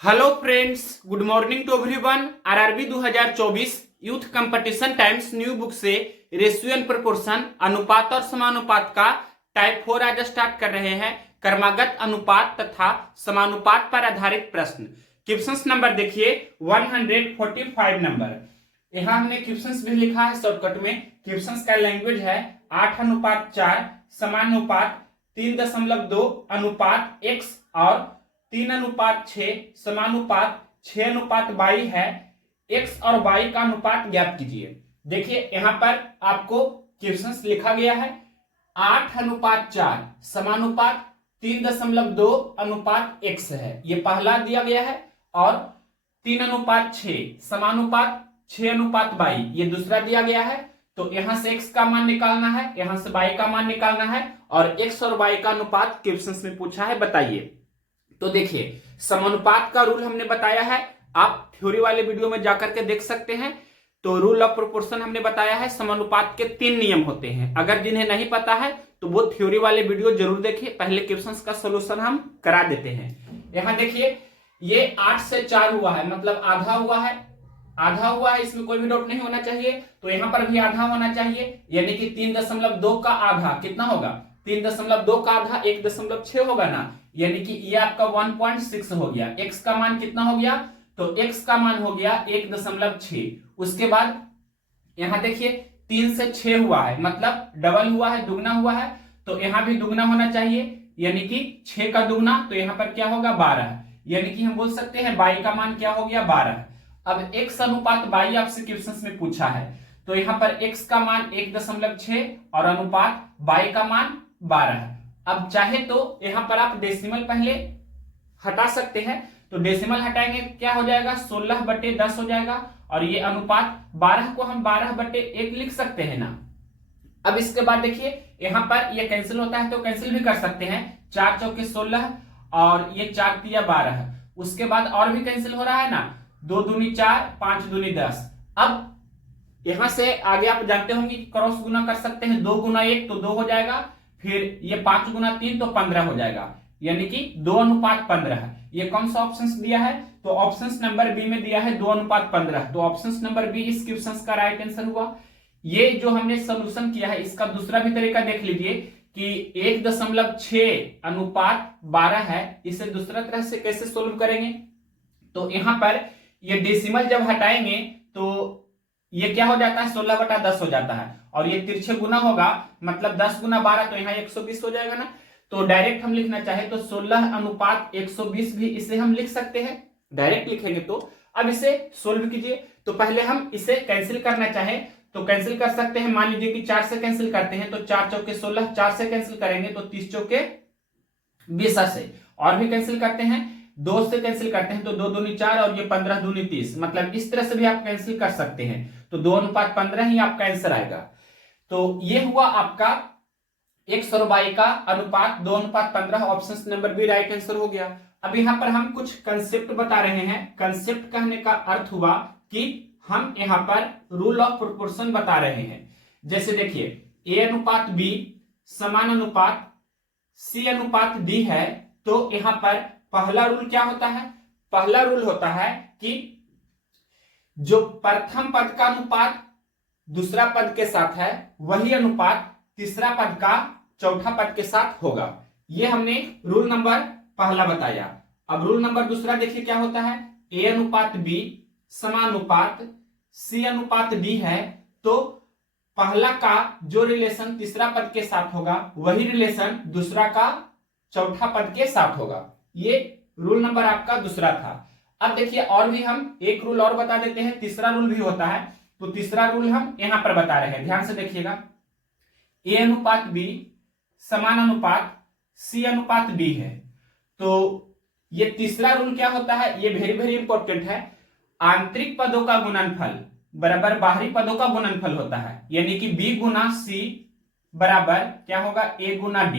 Hello friends, good morning to everyone. RRB 2024 youth competition times new book से ratio and proportion अनुपात और समानुपात का type 4 आज start कर रहे हैं। क्रमागत अनुपात तथा समानुपात पर आधारित प्रश्न। क्वेश्चंस नंबर देखिए 145 नंबर। यहाँ हमने क्वेश्चंस भी लिखा है शॉर्टकट में। क्वेश्चंस का लैंग्वेज है 8:4 समानुपात 3.2 अनुपात x और 3:6 समानुपात 6:22 है। x और y का अनुपात ज्ञात कीजिए। देखिए यहाँ पर आपको क्वेश्चंस लिखा गया है 8:4 समानुपात 3.2 अनुपात x है, ये पहला दिया गया है, और 3:6 समानुपात 6:y ये दूसरा दिया गया है। तो यहां से x का मान निकालना है, यहां से y का मान निकालना है, और x और y का अनुपात क्वेश्चंस में पूछा है, बताइए। तो देखिए समानुपात का रूल हमने बताया है, आप थ्योरी वाले वीडियो में जाकर के देख सकते हैं। तो रूल ऑफ प्रोपोर्शन हमने बताया है, समानुपात के 3 नियम होते हैं। अगर जिन्हें नहीं पता है तो वो थ्योरी वाले वीडियो जरूर देखिए, पहले क्वेश्चंस का सोल्यूशन हम करा देते हैं। यहां देखिए ये 8 से 4 हुआ है, मतलब आधा हुआ है, आधा हुआ है, इसमें कोई भी डाउट नहीं होना चाहिए। तो यहां पर भी आधा होना चाहिए, यानी कि 3.2 का आधा कितना होगा, 3.2 का आधा 1.6 होगा ना, यानी कि ये आपका 1.6 हो गया। x का मान कितना हो गया, तो x का मान हो गया 1.6। उसके बाद यहां देखिए 3 से 6 हुआ है, मतलब डबल हुआ है, दुगना हुआ है। तो यहां भी दुगना होना चाहिए, यानी कि 6 का दुगना, तो यहां पर क्या होगा 12, यानी कि हम बोल सकते हैं y का मान क्या हो गया 12। अब x अनुपात y आपसे क्वेश्चन में पूछा है, तो यहां पर x का मान 1.6 और अनुपात y का मान 12 है। अब चाहे तो यहां पर आप डेसिमल पहले हटा सकते हैं, तो डेसिमल हटाएंगे क्या हो जाएगा 16/10 हो जाएगा, और ये अनुपात 12 को हम 12/1 लिख सकते हैं ना। अब इसके बाद देखिए यहां पर ये कैंसिल होता है, तो कैंसिल भी कर सकते हैं, 4 चौके 16 और ये 4 तिया 12। उसके बाद और भी कैंसिल हो रहा है ना, 2 दूनी 4, 5 दूनी 10। अब यहां से आगे आप जानते होंगे क्रॉस गुना कर सकते हैं, 2 गुना 1 तो 2 हो जाएगा, फिर ये 5 गुना 3 तो 15 हो जाएगा, यानी कि 2:15। ये कौन सा ऑप्शन दिया है, तो ऑप्शन नंबर बी में दिया है 2:15। तो ऑप्शन नंबर बी इस क्वेश्चन का राइट आंसर हुआ। ये जो हमने सोल्यूशन किया है, इसका दूसरा भी तरीका देख लीजिए कि 1.6 अनुपात 12 है, इसे दूसरा तरह से कैसे सोल्व करेंगे। तो यहां पर ये डेसिमल जब हटाएंगे तो ये क्या हो जाता है 16/10 हो जाता है, और ये तिरछे गुना होगा, मतलब 10 गुना 12 तो यहाँ 120 हो जाएगा ना। तो डायरेक्ट हम लिखना चाहे तो 16:120 भी इसे हम लिख सकते हैं, डायरेक्ट लिखेंगे तो। अब इसे सोल्व कीजिए, तो पहले हम इसे कैंसिल करना चाहे तो कैंसिल कर सकते हैं। मान लीजिए कि 4 से कैंसिल करते हैं, तो 4 चौके 16, 4 से कैंसिल करेंगे तो 30 चौके 20 से, और भी कैंसिल करते हैं, 2 से कैंसिल करते हैं तो 2 दूनी 4 और ये 15 दूनी 30, मतलब इस तरह से भी आप कैंसिल कर सकते हैं। तो 2:15 ही आपका आंसर आएगा। तो ये हुआ आपका x और y का अनुपात 2:15, option number B right answer हो गया। अब यहां पर हम कुछ कंसेप्ट बता रहे हैं। कंसेप्ट कहने का अर्थ हुआ कि हम यहां पर रूल ऑफ प्रोपोर्शन बता रहे हैं। जैसे देखिए a अनुपात b समान अनुपात c अनुपात d है, तो यहां पर पहला रूल क्या होता है, पहला रूल होता है कि जो प्रथम पद का अनुपात दूसरा पद के साथ है, वही अनुपात तीसरा पद का चौथा पद के साथ होगा। ये हमने रूल नंबर पहला बताया। अब रूल नंबर दूसरा देखिए क्या होता है, a अनुपात b समानुपात c अनुपात d है, तो पहला का जो रिलेशन तीसरा पद के साथ होगा, वही रिलेशन दूसरा का चौथा पद के साथ होगा। ये रूल नंबर आपका दूसरा था। अब देखिए और भी हम एक रूल और बता देते हैं, तीसरा रूल भी होता है। तो तीसरा रूल हम यहां पर बता रहे हैं, ध्यान से देखिएगा। a अनुपात b समान अनुपात c अनुपात d है, तो ये तीसरा रूल क्या होता है, ये वेरी वेरी इंपॉर्टेंट है। आंतरिक पदों का गुणनफल बराबर बाहरी पदों का गुणनफल होता है, यानी कि b गुना c बराबर क्या होगा a गुना d,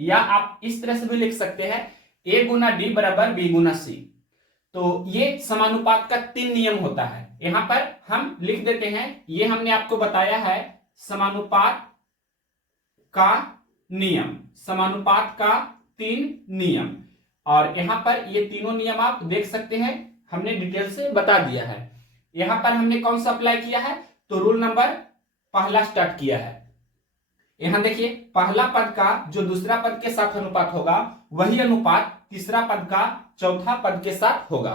या आप इस तरह से भी लिख सकते हैं a गुना d बराबर b गुना c। तो ये समानुपात का 3 नियम होता है, यहां पर हम लिख देते हैं। ये हमने आपको बताया है समानुपात का नियम, समानुपात का 3 नियम। और यहाँ पर ये तीनों नियम आप देख सकते हैं, हमने डिटेल से बता दिया है। यहाँ पर हमने कौन सा अप्लाई किया है, तो रूल नंबर पहला स्टार्ट किया है। यहाँ देखिए, पहला पद का जो दूसरा पद के साथ अनुपात होगा वही अनुपात तीसरा पद का चौथा पद के साथ होगा।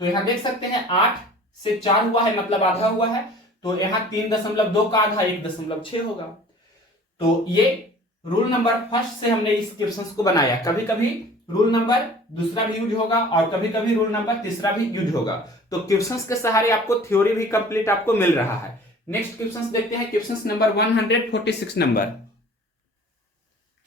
तो यहाँ देख सकते हैं 8 से 4 हुआ है, मतलब आधा हुआ है, तो यहाँ 3.2 का आधा 1.6 होगा। तो ये रूल नंबर फर्स्ट से हमने इस क्वेश्चन को बनाया। कभी कभी रूल नंबर दूसरा भी यूज होगा और कभी कभी रूल नंबर तीसरा भी यूज होगा। तो क्वेश्चंस के सहारे आपको थ्योरी भी कंप्लीट आपको मिल रहा है। नेक्स्ट क्वेश्चंस देखते हैं, questions number 146 number.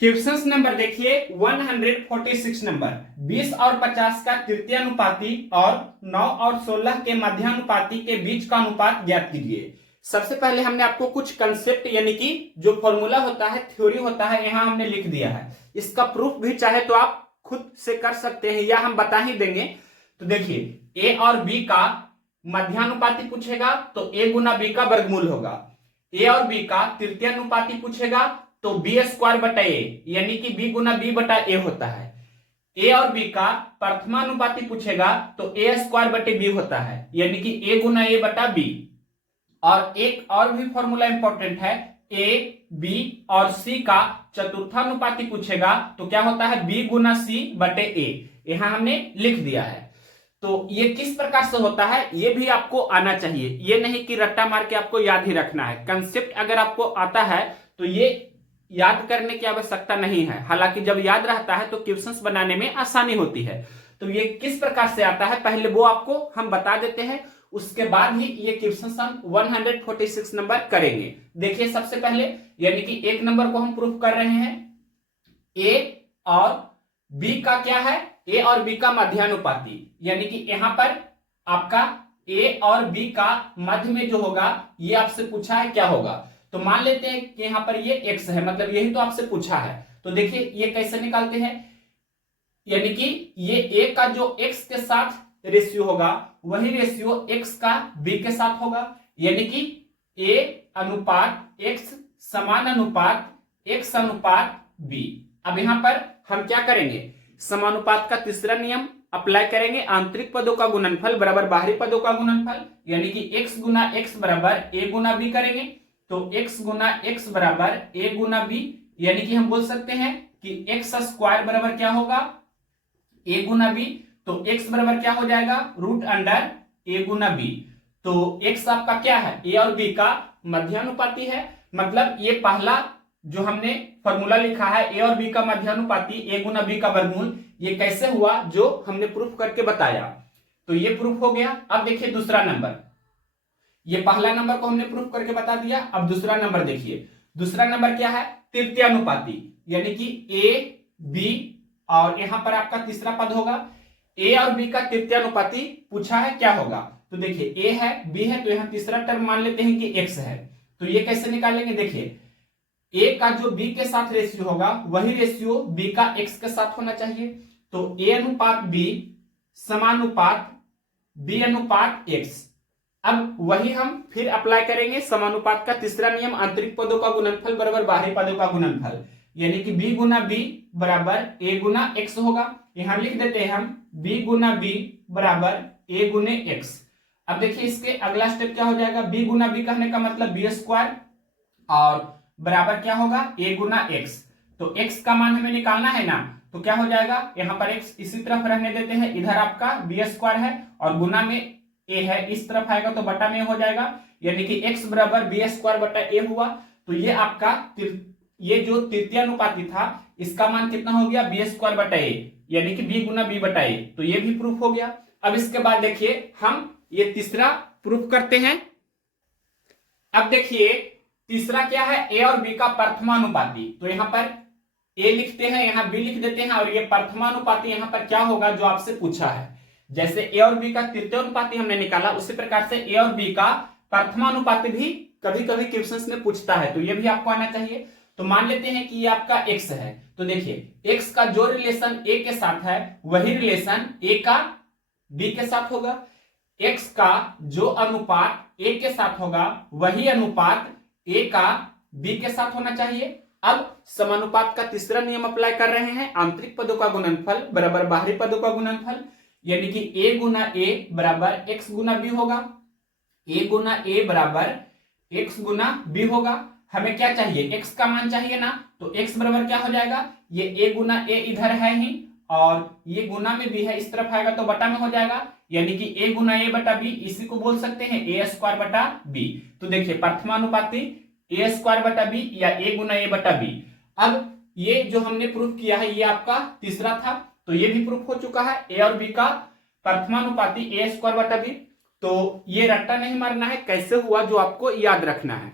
Questions number देखिए 146 नंबर, 20 और 50 का तृतीयानुपाती और 9 और 16 के मध्यानुपाती के बीच का अनुपात ज्ञात कीजिए। सबसे पहले हमने आपको कुछ कंसेप्ट यानी कि जो फॉर्मूला होता है, थ्योरी होता है, यहां हमने लिख दिया है। इसका प्रूफ भी चाहे तो आप खुद से कर सकते हैं या हम बता ही देंगे। तो देखिए, ए और बी का मध्यानुपाती पूछेगा तो ए गुना बी का वर्गमूल होगा। ए और बी का तृतीयानुपाती पूछेगा तो बी स्क्वायर बटा ए, यानी कि बी गुना बी बटा ए होता है। ए और बी का प्रथमानुपाती पूछेगा तो ए स्क्वायर बटे बी होता है, यानी कि ए गुना ए बटा बी। और एक और भी फॉर्मूला इंपॉर्टेंट है, ए बी और सी का चतुर्थानुपाती पूछेगा तो क्या होता है, बी गुना सी बटे ए। यहां हमने लिख दिया है। तो ये किस प्रकार से होता है ये भी आपको आना चाहिए, ये नहीं कि रट्टा मार के आपको याद ही रखना है। कंसेप्ट अगर आपको आता है तो ये याद करने की आवश्यकता नहीं है। हालांकि जब याद रहता है तो क्वेश्चंस बनाने में आसानी होती है। तो ये किस प्रकार से आता है पहले वो आपको हम बता देते हैं, उसके बाद ही ये क्वेश्चन हम 146 नंबर करेंगे। देखिए सबसे पहले, यानी कि एक नंबर को हम प्रूफ कर रहे हैं, ए और बी का क्या है, ए और बी का मध्यानुपाती, यानी कि यहां पर आपका ए और बी का मध्य में जो होगा ये आपसे पूछा है क्या होगा। तो मान लेते हैं कि यहां पर ये x है, मतलब यही तो आपसे पूछा है। तो देखिए ये कैसे निकालते हैं, यानी कि ये a का जो x के साथ रेशियो होगा वही रेशियो x का b के साथ होगा, यानी कि a अनुपात x समान अनुपात x अनुपात b। अब यहां पर हम क्या करेंगे, समानुपात का तीसरा नियम अप्लाई करेंगे, आंतरिक पदों का गुणनफल बराबर बाहरी पदों का गुणनफल, यानी कि x गुना x बराबर a गुना b करेंगे। तो x गुना x बराबर a गुना b, यानी कि हम बोल सकते हैं कि x स्क्वायर बराबर क्या होगा, a गुना b। तो x बराबर क्या हो जाएगा, रूट अंडर a गुना b। तो x आपका क्या है, a और b का मध्यानुपाती है। मतलब ये पहला जो हमने फॉर्मूला लिखा है a और b का मध्यानुपाती a गुना b का वर्गमूल, ये कैसे हुआ जो हमने प्रूफ करके बताया। तो ये प्रूफ हो गया। अब देखिए दूसरा नंबर, ये पहला नंबर को हमने प्रूफ करके बता दिया। अब दूसरा नंबर देखिए, दूसरा नंबर क्या है, तृतीयानुपाती, यानी कि a b और यहां पर आपका तीसरा पद होगा। a और b का तृतीयानुपाती पूछा है क्या होगा। तो देखिए a है b है, तो यहां तीसरा टर्म मान लेते हैं कि x है। तो ये कैसे निकालेंगे, देखिए a का जो b के साथ रेशियो होगा वही रेशियो b का x के साथ होना चाहिए। तो a अनुपात b समानुपात b अनुपात x। अब वही हम फिर अप्लाई करेंगे समानुपात का तीसरा नियम, आंतरिक पदों का गुणनफल बराबर बाहरी पदों का गुणनफल, यानी कि b गुना b बराबर a गुना x होगा। यहां लिख देते हैं हम b गुना b बराबर a गुने x। अब देखिए इसके अगला स्टेप क्या हो जाएगा, b गुना b कहने का मतलब b स्क्वायर और बराबर क्या होगा a गुना x। तो x का मान हमें निकालना है ना, तो क्या हो जाएगा, यहाँ पर x इसी तरफ रहने देते हैं, इधर आपका b स्क्वायर है और गुना में a है, इस तरफ आएगा तो बटा में हो जाएगा, यानी कि x बराबर b स्क्वायर बटा a हुआ। तो ये आपका ये जो तृतीयानुपाती था इसका मान कितना हो गया, b स्क्वायर बटा a, यानी कि b गुना b बटा a। तो ये भी प्रूफ हो गया। अब इसके बाद देखिए हम ये तीसरा प्रूफ करते हैं। अब देखिए तीसरा क्या है, a और b का प्रथमानुपाती। तो यहाँ पर a लिखते हैं, यहाँ b लिख देते हैं और ये प्रथमानुपाती यहाँ पर क्या होगा जो आपसे पूछा है। जैसे a और b का तृतीयानुपाती हमने निकाला उसी प्रकार से a और b का प्रथमानुपाती भी कभी कभी क्वेश्चंस में पूछता है, तो ये भी आपको आना चाहिए। तो मान लेते हैं कि ये आपका x है। तो देखिए x का जो रिलेशन a के साथ है वही रिलेशन a का b के साथ होगा, x का जो अनुपात a के साथ होगा वही अनुपात a का b के साथ होना चाहिए। अब समानुपात का तीसरा नियम अप्लाई कर रहे हैं, आंतरिक पदों का गुणनफल बराबर बाहरी पदों का गुणनफल, यानी कि a गुना a बराबर x गुना b होगा। a गुना a बराबर x गुना b होगा। हमें क्या चाहिए, x का मान चाहिए ना, तो x बराबर क्या हो जाएगा, ये a गुना a इधर है ही और ये गुना में भी है, इस तरफ आएगा तो बटा में हो जाएगा, यानी कि a गुना a बटा b, इसी को बोल सकते हैं a स्क्वायर बटा b। तो देखिए प्रथमानुपाती a स्क्वायर बटा b या a गुना a बटा b। अब ये जो हमने प्रूफ किया है ये आपका तीसरा था, तो ये भी प्रूफ हो चुका है, a और b का प्रथमानुपाती a स्क्वायर बटा b। तो ये रट्टा नहीं मारना है, कैसे हुआ जो आपको याद रखना है।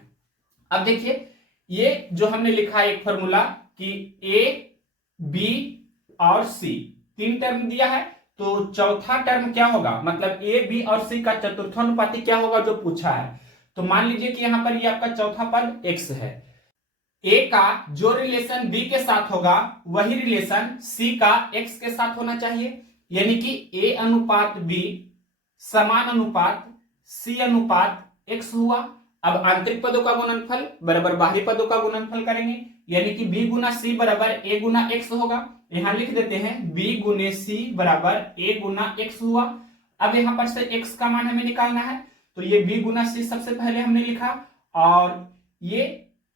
अब देखिए ये जो हमने लिखा है एक फॉर्मूला कि a b और c तीन टर्म दिया है, तो चौथा टर्म क्या होगा, मतलब a b और c का चतुर्थानुपाती क्या होगा जो पूछा है। तो मान लीजिए कि यहां पर ये आपका चौथा पद x है, a का जो रिलेशन b के साथ होगा वही रिलेशन c का x के साथ होना चाहिए, यानी कि a अनुपात b समान अनुपात c अनुपात x हुआ। अब आंतरिक पदों का गुणनफल बराबर बाहरी पदों का गुणनफल करेंगे, यानी कि b गुना c बराबर a गुना x होगा। यहां लिख देते हैं b गुने c बराबर a गुना x हुआ। अब यहां पर से x का मान हमें निकालना है, तो ये b गुना c सबसे पहले हमने लिखा और ये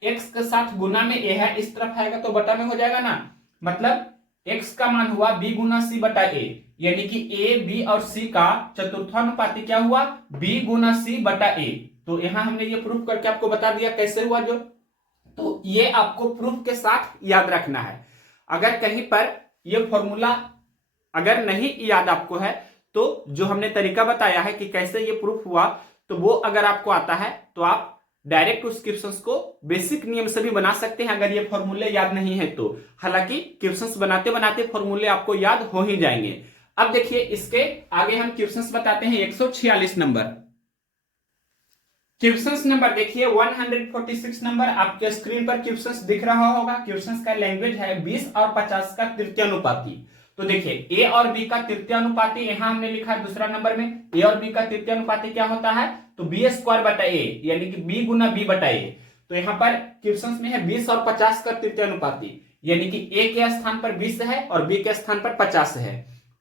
x के साथ गुना में a है, इस तरफ आएगा तो बटा में हो जाएगा ना, मतलब x का मान हुआ b गुना c बटा a, यानी कि a b और c का चतुर्थानुपाती क्या हुआ b गुना c बटा a। तो यहां हमने ये प्रूफ करके आपको बता दिया कैसे हुआ जो, तो ये आपको प्रूफ के साथ याद रखना है। अगर कहीं पर ये फॉर्मूला अगर नहीं याद आपको है तो जो हमने तरीका बताया है कि कैसे ये प्रूफ हुआ, तो वो अगर आपको आता है तो आप डायरेक्ट उस क्वेश्चंस को बेसिक नियम से भी बना सकते हैं अगर ये फॉर्मूले याद नहीं है तो। हालांकि क्वेश्चंस बनाते बनाते फॉर्मूले आपको याद हो ही जाएंगे। अब देखिए इसके आगे हम क्वेश्चंस बताते हैं। 146 नंबर क्वेश्चंस नंबर देखिए 146 नंबर आपके स्क्रीन पर क्वेश्चंस दिख रहा होगा। क्वेश्चंस का लैंग्वेज है 20 और 50 का तृतीयानुपाती। तो देखिए a और b का तृतीयानुपाती यहां हमने लिखा है दूसरा नंबर में, a और b का तृतीयानुपाती क्या होता है, तो b स्क्वायर बटा a, यानी कि b गुना b बटा a। तो यहां पर क्वेश्चंस में है 20 और 50 का तृतीयानुपाती, यानी कि a के स्थान पर 20 है और b के स्थान पर 50 है।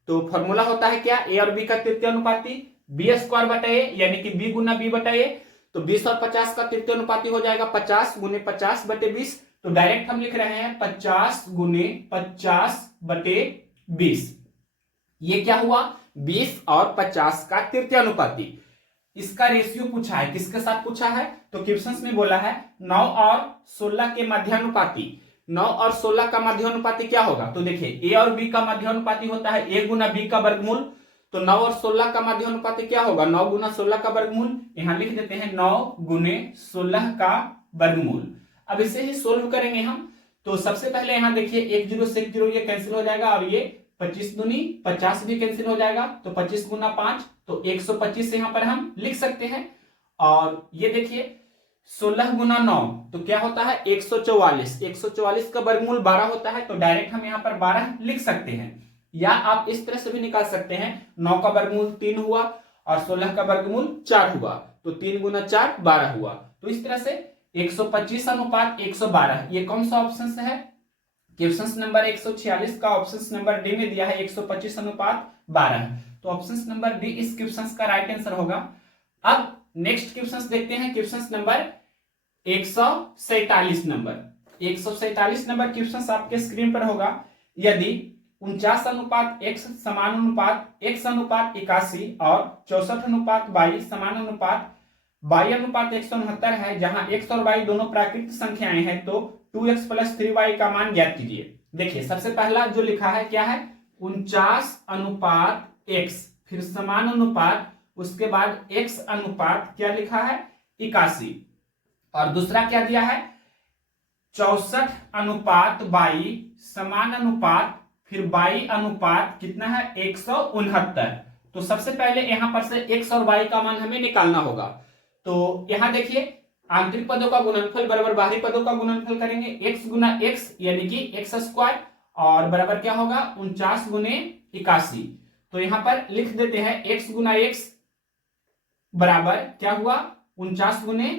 तो फॉर्मूला होता है क्या, a और b का तृतीयानुपाती b स्क्वायर बटा a, यानी कि b गुना b बटा a। तो 20 और 50 का तृतीयानुपाती हो जाएगा 50 गुने 50 बटे 20। तो डायरेक्ट हम लिख रहे हैं 50 गुने 50 बटे 20। ये क्या हुआ, 20 और 50 का तृतीयानुपाती। इसका रेशियो पूछा है, किसके साथ पूछा है, तो क्वेश्चंस में बोला है 9 और 16 के मध्यानुपाती। 9 और 16 का मध्यानुपाती क्या होगा, तो देखिए a और b का मध्यानुपाती होता है a गुना b का वर्गमूल। तो 9 और 16 का मध्यानुपाती क्या होगा, 9 गुना 16 का वर्गमूल। यहां लिख देते हैं 9 गुने 16 का वर्गमूल। अब इसे ही सोल्व करेंगे हम। तो सबसे पहले यहां देखिए 1 0 से 1 0 ये कैंसिल हो जाएगा और ये 25 दूनी 50 भी कैंसिल हो जाएगा। तो 25 गुना 5 तो 125 यहां पर हम लिख सकते हैं। और ये देखिए 16 गुना 9 तो क्या होता है 144। 144 का वर्गमूल 12 होता है, तो डायरेक्ट हम यहां पर 12 लिख सकते हैं। या आप इस तरह से भी निकाल सकते हैं, 9 का वर्गमूल 3 हुआ और 16 का वर्गमूल 4 हुआ, तो 3 गुना 4 12 हुआ। तो इस तरह से 125 अनुपात 112 ये कौन सा ऑप्शन है, क्वेश्चन नंबर 146 का ऑप्शन नंबर डी में दिया है 125 अनुपात 12। तो ऑप्शन नंबर डी इस क्वेश्चन का राइट आंसर होगा। अब नेक्स्ट क्वेश्चन देखते हैं, question number 147 number. 147 number question आपके स्क्रीन पर होगा। यदि 49 अनुपात x समान अनुपात x अनुपात 81 और 64 अनुपात y समान अनुपात y अनुपात 169 है, जहां x और y दोनों प्राकृतिक संख्याएं हैं, तो 2x प्लस 3y का मान ज्ञात कीजिए। देखिए सबसे पहला जो लिखा है क्या है, 49 अनुपात x, फिर समान अनुपात, उसके बाद x अनुपात क्या लिखा है 81, और दूसरा क्या दिया है 64 अनुपात y समान अनुपात, फिर y अनुपात कितना है 169। तो सबसे पहले यहां पर से x और y का मान हमें निकालना होगा। तो यहां देखिए आंतरिक पदों का गुणनफल बराबर बाहरी पदों का गुणनफल करेंगे, x गुना x यानी कि x स्क्वायर और बराबर क्या होगा 49 गुने 81। तो यहां पर लिख देते हैं x गुना x बराबर क्या हुआ 49 गुने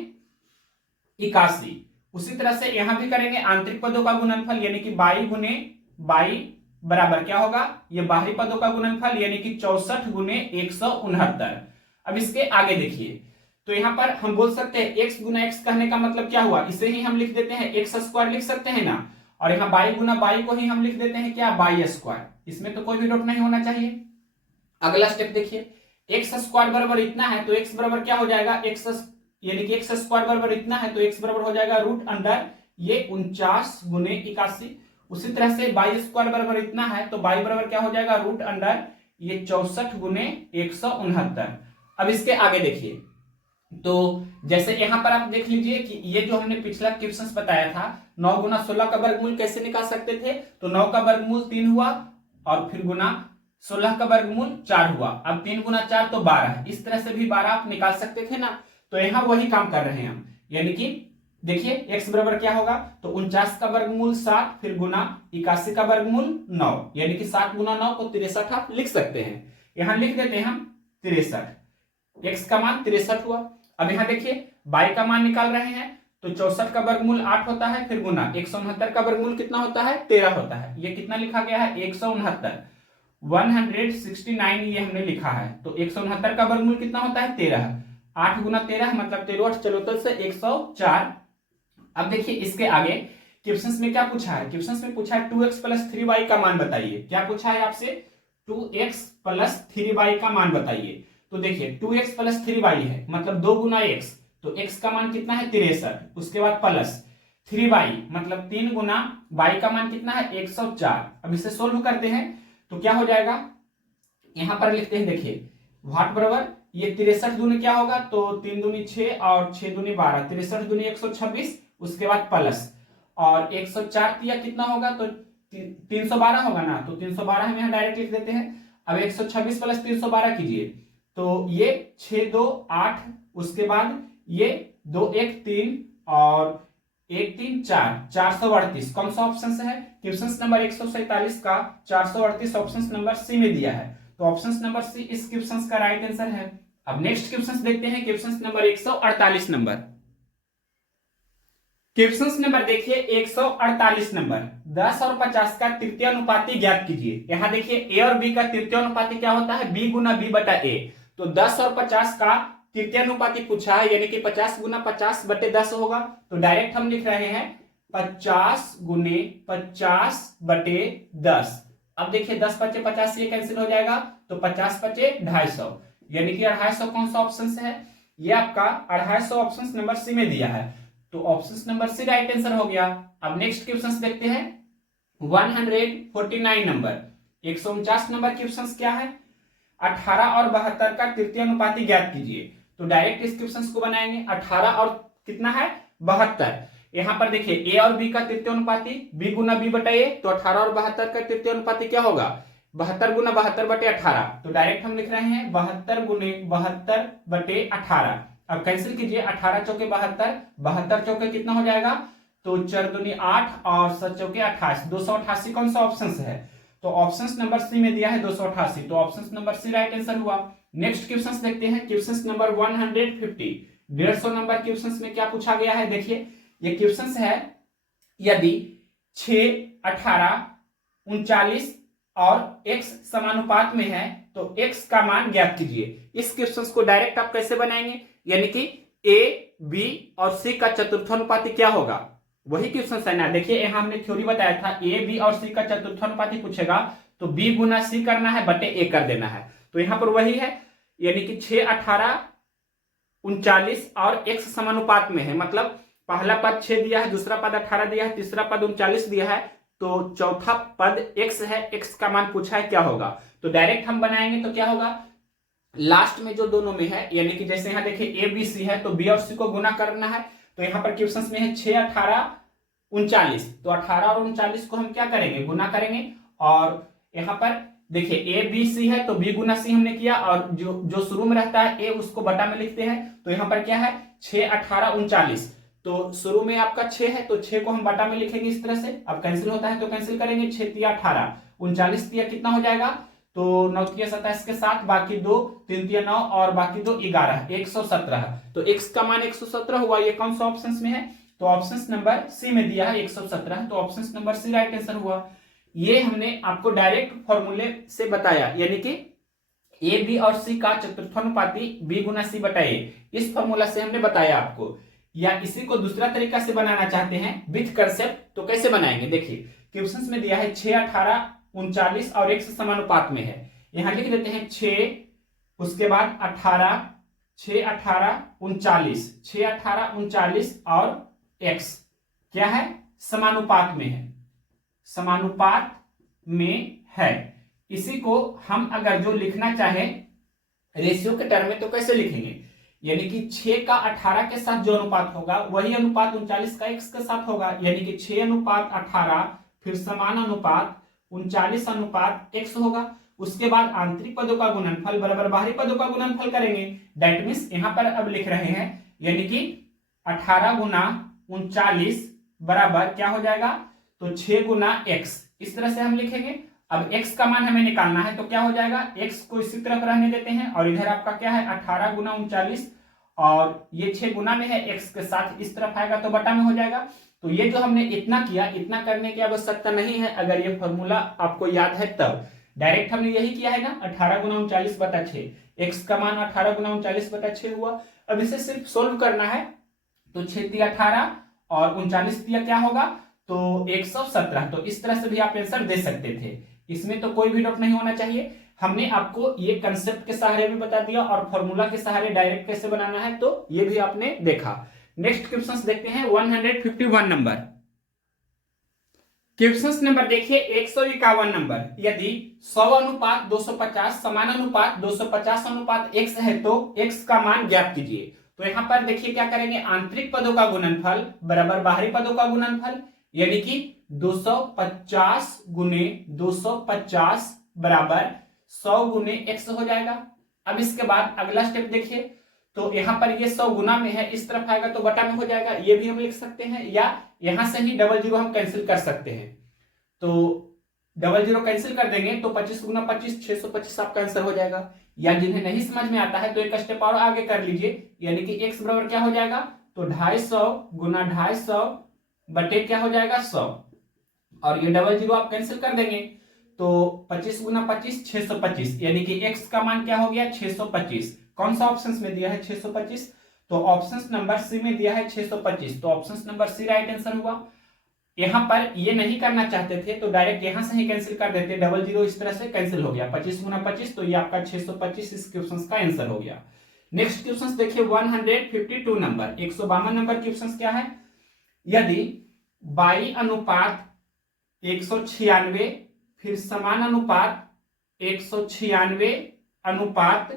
81। उसी तरह से यहां भी करेंगे आंतरिक पदों का गुणनफल यानी कि 22 गुने 22 बराबर क्या होगा, ये बाहरी पदों का गुणनफल यानी कि 64 गुने 169। अब इसके आगे देखिए, तो यहां पर हम बोल सकते हैं x गुना x कहने का मतलब क्या हुआ, इसे ही हम लिख देते हैं एक्स स्क्वायर लिख सकते हैं ना, और यहाँ 22 गुना 22 को ही हम लिख देते हैं क्या, 22 स्क्वायर। इसमें तो कोई भी डाउट नहीं होना चाहिए। अगला स्टेप देखिए, एक्स स्क्वायर बराबर इतना है तो एक्स बराबर क्या हो जाएगा, एक्स यानी कि एक्स स्क्वायर बराबर इतना है तो एक्स बराबर हो जाएगा रूट अंडर ये 49 गुने 81। उसी तरह से बाई स्क्वायर बराबर इतना है तो बाई बराबर क्या हो जाएगा, रूट अंडर ये 64 गुने 169। अब इसके आगे देखिए, तो जैसे यहां पर आप देख लीजिए कि ये जो हमने पिछला क्वेश्चन बताया था 9 गुना 16 का वर्गमूल कैसे निकाल सकते थे, तो 9 का वर्गमूल 3 हुआ और फिर गुना 16 का वर्गमूल 4 हुआ। अब 3 गुना 4 तो 12, इस तरह से भी 12 आप निकाल सकते थे ना, तो यहां वही काम कर रहे हैं हम। यानी कि देखिए x बराबर क्या होगा, तो 49 का वर्गमूल 7 फिर गुना 81 का वर्गमूल 9, यानी कि 7 गुना 9 को 63 आप लिख सकते हैं। यहां लिख देते हैं हम 63, x का मान 63 हुआ। अब यहां देखिए y का मान निकाल रहे हैं तो 64 का वर्गमूल 8 होता है फिर गुना 169 का वर्गमूल कितना होता है, 13 होता है। ये कितना लिखा गया है, 169, 169 ये हमने लिखा है। तो 169 का वर्गमूल कितना होता है, 13, 8 गुना 13 मतलब 13 8 चलो से 104। अब देखिए इसके आगे क्वेश्चन में क्या पूछा है, क्वेश्चन में पूछा है 2x प्लस 3y का मान बताइए। क्या पूछा है आपसे, 2x प्लस 3y का मान बताइए। तो देखिए 2x प्लस 3y है मतलब 2 गुना x, तो x का मान कितना है 63, उसके बाद प्लस 3y मतलब 3 गुना y का मान कितना है 104। अब इसे सोल्व करते हैं तो क्या हो जाएगा, यहां पर लिखते हैं देखिए वाट बराबर ये 63 दूनी क्या होगा, तो 3 दूनी 6 और 6 दूनी 12, 63 दूनी 126, उसके बाद प्लस और 104 किया कितना होगा, तो 312 होगा ना, तो 312 हम यहाँ डायरेक्ट लिख देते हैं। अब 126 प्लस 312 कीजिए तो ये 6 2 8, उसके बाद ये 2 1 3 और 1 3 4, 438। कौन सा ऑप्शन है, क्वेश्चन नंबर 147 का 438 ऑप्शन नंबर सी में दिया है, तो ऑप्शन नंबर सी इस क्वेश्चन का राइट आंसर है। अब नेक्स्ट क्वेश्चन देखते हैं, question number 148 number. Question number देखिए 148 नंबर, 10 और 50 का तृतीय अनुपाती ज्ञात कीजिए। यहां देखिए ए और बी का तृतीय अनुपाती क्या होता है, बी गुना बी बटा ए। तो 10 और 50 का तृतीय अनुपाती पूछा है यानी कि 50 गुना 50 बटे 10 होगा, तो डायरेक्ट हम लिख रहे हैं 50 गुने 50 बटे 10। अब देखिए 10 बचे 50 ये कैंसिल हो जाएगा, तो 50 बचे 250, यानी कि 250 कौन सा ऑप्शन है, ये आपका 250 ऑप्शन नंबर सी में दिया है, तो option number C right answer हो गया। अब नेक्स्ट क्वेश्चन देखते हैं 149 नंबर, 149 नंबर क्वेश्चन क्या है, 18 और 72 का तृतीय अनुपाती ज्ञात कीजिए। तो डायरेक्ट इस क्वेश्चन को बनाएंगे, 18 और कितना है 72। यहां पर देखिए ए और बी का तृतीय अनुपाती बी गुना बी बटा ए, तो 18 और 72 का तृतीय अनुपाती क्या होगा, 72 गुना 72 बटे 18, तो डायरेक्ट हम लिख रहे हैं 72 गुने 72 बटे 18। अब कैंसिल कीजिए, 18 चौके 72, 72 चौके कितना हो जाएगा, तो 4 दूनी 8 और 7 चौके 28, 288 कौन सा ऑप्शन है, तो ऑप्शन नंबर सी में दिया है 288, तो option number C right answer हुआ। नेक्स्ट क्वेश्चन देखते हैं, क्वेश्चन नंबर 150, 150 नंबर क्वेश्चन में क्या पूछा गया है, देखिए ये क्वेश्चन है यदि 6 18 39 और x समानुपात में है तो x का मान ज्ञात कीजिए। इस क्वेश्चन को डायरेक्ट आप कैसे बनाएंगे, यानी कि a b और c का चतुर्थानुपाती क्या होगा, वही क्वेश्चन है ना। देखिए यहां हमने थ्योरी बताया था a b और c का चतुर्थानुपाती पूछेगा तो b गुना c करना है बटे a कर देना है, तो यहां पर वही है, यानी कि 6 18 39 और x समानुपात में है, मतलब पहला पद 6 दिया है, दूसरा पद 18 दिया है, तीसरा पद 39 दिया है, तो चौथा पद x है, x का मान पूछा है क्या होगा, तो डायरेक्ट हम बनाएंगे तो क्या होगा, लास्ट में जो दोनों में है, यानी कि जैसे यहां देखिए a b c है तो b और c को गुना करना है, तो यहां पर क्वेश्चन में है 6 18 39, तो 18 और 39 को हम क्या करेंगे, गुना करेंगे, और यहां पर देखिए a b c है तो b गुना c हमने किया, और जो शुरू में रहता है a उसको बटा में लिखते हैं, तो यहां पर क्या है 6 18 39, तो शुरू में आपका 6 है तो 6 को हम बटा में लिखेंगे इस तरह से। अब कैंसिल होता है तो कैंसिल करेंगे, 6 तिया 18, 39 तिया कितना हो जाएगा, तो 9 तिया 27 के साथ बाकी 2, 3 तिया 9 और बाकी 2 11, 117, तो x का मान 117 हुआ। ये कौन सा ऑप्शन में है, तो ऑप्शन नंबर सी में दिया है 117, तो option number C right answer हुआ। ये हमने आपको डायरेक्ट फॉर्मूले से बताया, यानी कि ए बी और सी का चतुर्थानुपाती बी गुना सी बटा ए, इस फॉर्मूला से हमने बताया आपको। या इसी को दूसरा तरीका से बनाना चाहते हैं विथ कंसेप्ट, तो कैसे बनाएंगे देखिए, क्वेश्चंस में दिया है 6, 18, 39 और x समानुपात में है। यहां लिख देते हैं 6, उसके बाद 18, 6, 18, 39, 6, 18, 39 और x क्या है, समानुपात में है, समानुपात में है। इसी को हम अगर जो लिखना चाहे रेशियो के टर्म में तो कैसे लिखेंगे, यानी कि 6 का 18 के साथ जो अनुपात होगा वही अनुपात 39 का x के साथ होगा, यानी कि 6 अनुपात 18 फिर समान अनुपात 39 अनुपात x होगा। उसके बाद आंतरिक पदों का गुणनफल बराबर बाहरी पदों का गुणनफल करेंगे। दैट मीन्स यहां पर अब लिख रहे हैं, यानी कि 18 गुना 39 बराबर क्या हो जाएगा, तो 6 गुना x, इस तरह से हम लिखेंगे। अब x का मान हमें निकालना है, तो क्या हो जाएगा, x को इसी तरफ रहने देते हैं और इधर आपका क्या है 18 गुना 39 और ये 6 गुना में है x के साथ, इस तरफ आएगा तो बटा में हो जाएगा। तो ये जो हमने इतना किया, इतना करने की आवश्यकता नहीं है, अगर ये फॉर्मूला आपको याद है तब। डायरेक्ट हमने यही किया है ना, 18 गुना 39 बटा 6, x का मान 18 गुना 39 बटा 6 हुआ। अब इसे सिर्फ सोल्व करना है, तो 6 × 18 और 39 दिया क्या होगा, तो 117। तो इस तरह से भी आप आंसर दे सकते थे, इसमें तो कोई भी डाउट नहीं होना चाहिए। हमने आपको ये कंसेप्ट के सहारे भी बता दिया और फॉर्मूला के सहारे डायरेक्ट कैसे बनाना है, तो ये भी आपने देखा। नेक्स्ट क्वेश्चंस देखते हैं 151 नंबर। क्वेश्चंस नंबर देखिए 151 नंबर, यदि 100 अनुपात 250 समान अनुपात 250 अनुपात x है तो x का मान ज्ञात कीजिए। तो यहां पर देखिए क्या करेंगे, आंतरिक पदों का गुणनफल बराबर बाहरी पदों का गुणनफल, यानी कि 250 गुने 250 बराबर 100 गुने x हो जाएगा। अब इसके बाद अगला स्टेप देखिए, तो यहां पर ये 100 गुना में है, इस तरफ आएगा तो बटा में हो जाएगा, ये भी हम लिख सकते हैं, या यहां से ही डबल जीरो हम कैंसिल कर सकते हैं। तो डबल जीरो कैंसिल कर देंगे तो 25 गुना 25 625 आपका आंसर हो जाएगा। या जिन्हें नहीं समझ में आता है तो एक स्टेप और आगे कर लीजिए, यानी कि x बराबर क्या हो जाएगा, तो 250 गुना 250 बटे क्या हो जाएगा 100, और ये डबल जीरो आप कैंसिल कर देंगे तो 25 गुना 25 625, यानी कि x का मान क्या हो गया 625। कौन सा ऑप्शन में दिया है 625, तो ऑप्शन नंबर सी में दिया है 625, तो option number C right answer हुआ। यहां पर ये नहीं करना चाहते थे तो डायरेक्ट यहां से ही कैंसिल कर देते, डबल जीरो इस तरह से कैंसिल हो गया, 25 गुना 25, तो ये आपका 625 इस क्वेश्चन का आंसर हो गया। नेक्स्ट क्वेश्चन देखिए 152 नंबर, 152 नंबर क्वेश्चन क्या है, यदि 22 अनुपात 196 फिर समान अनुपात 196 अनुपात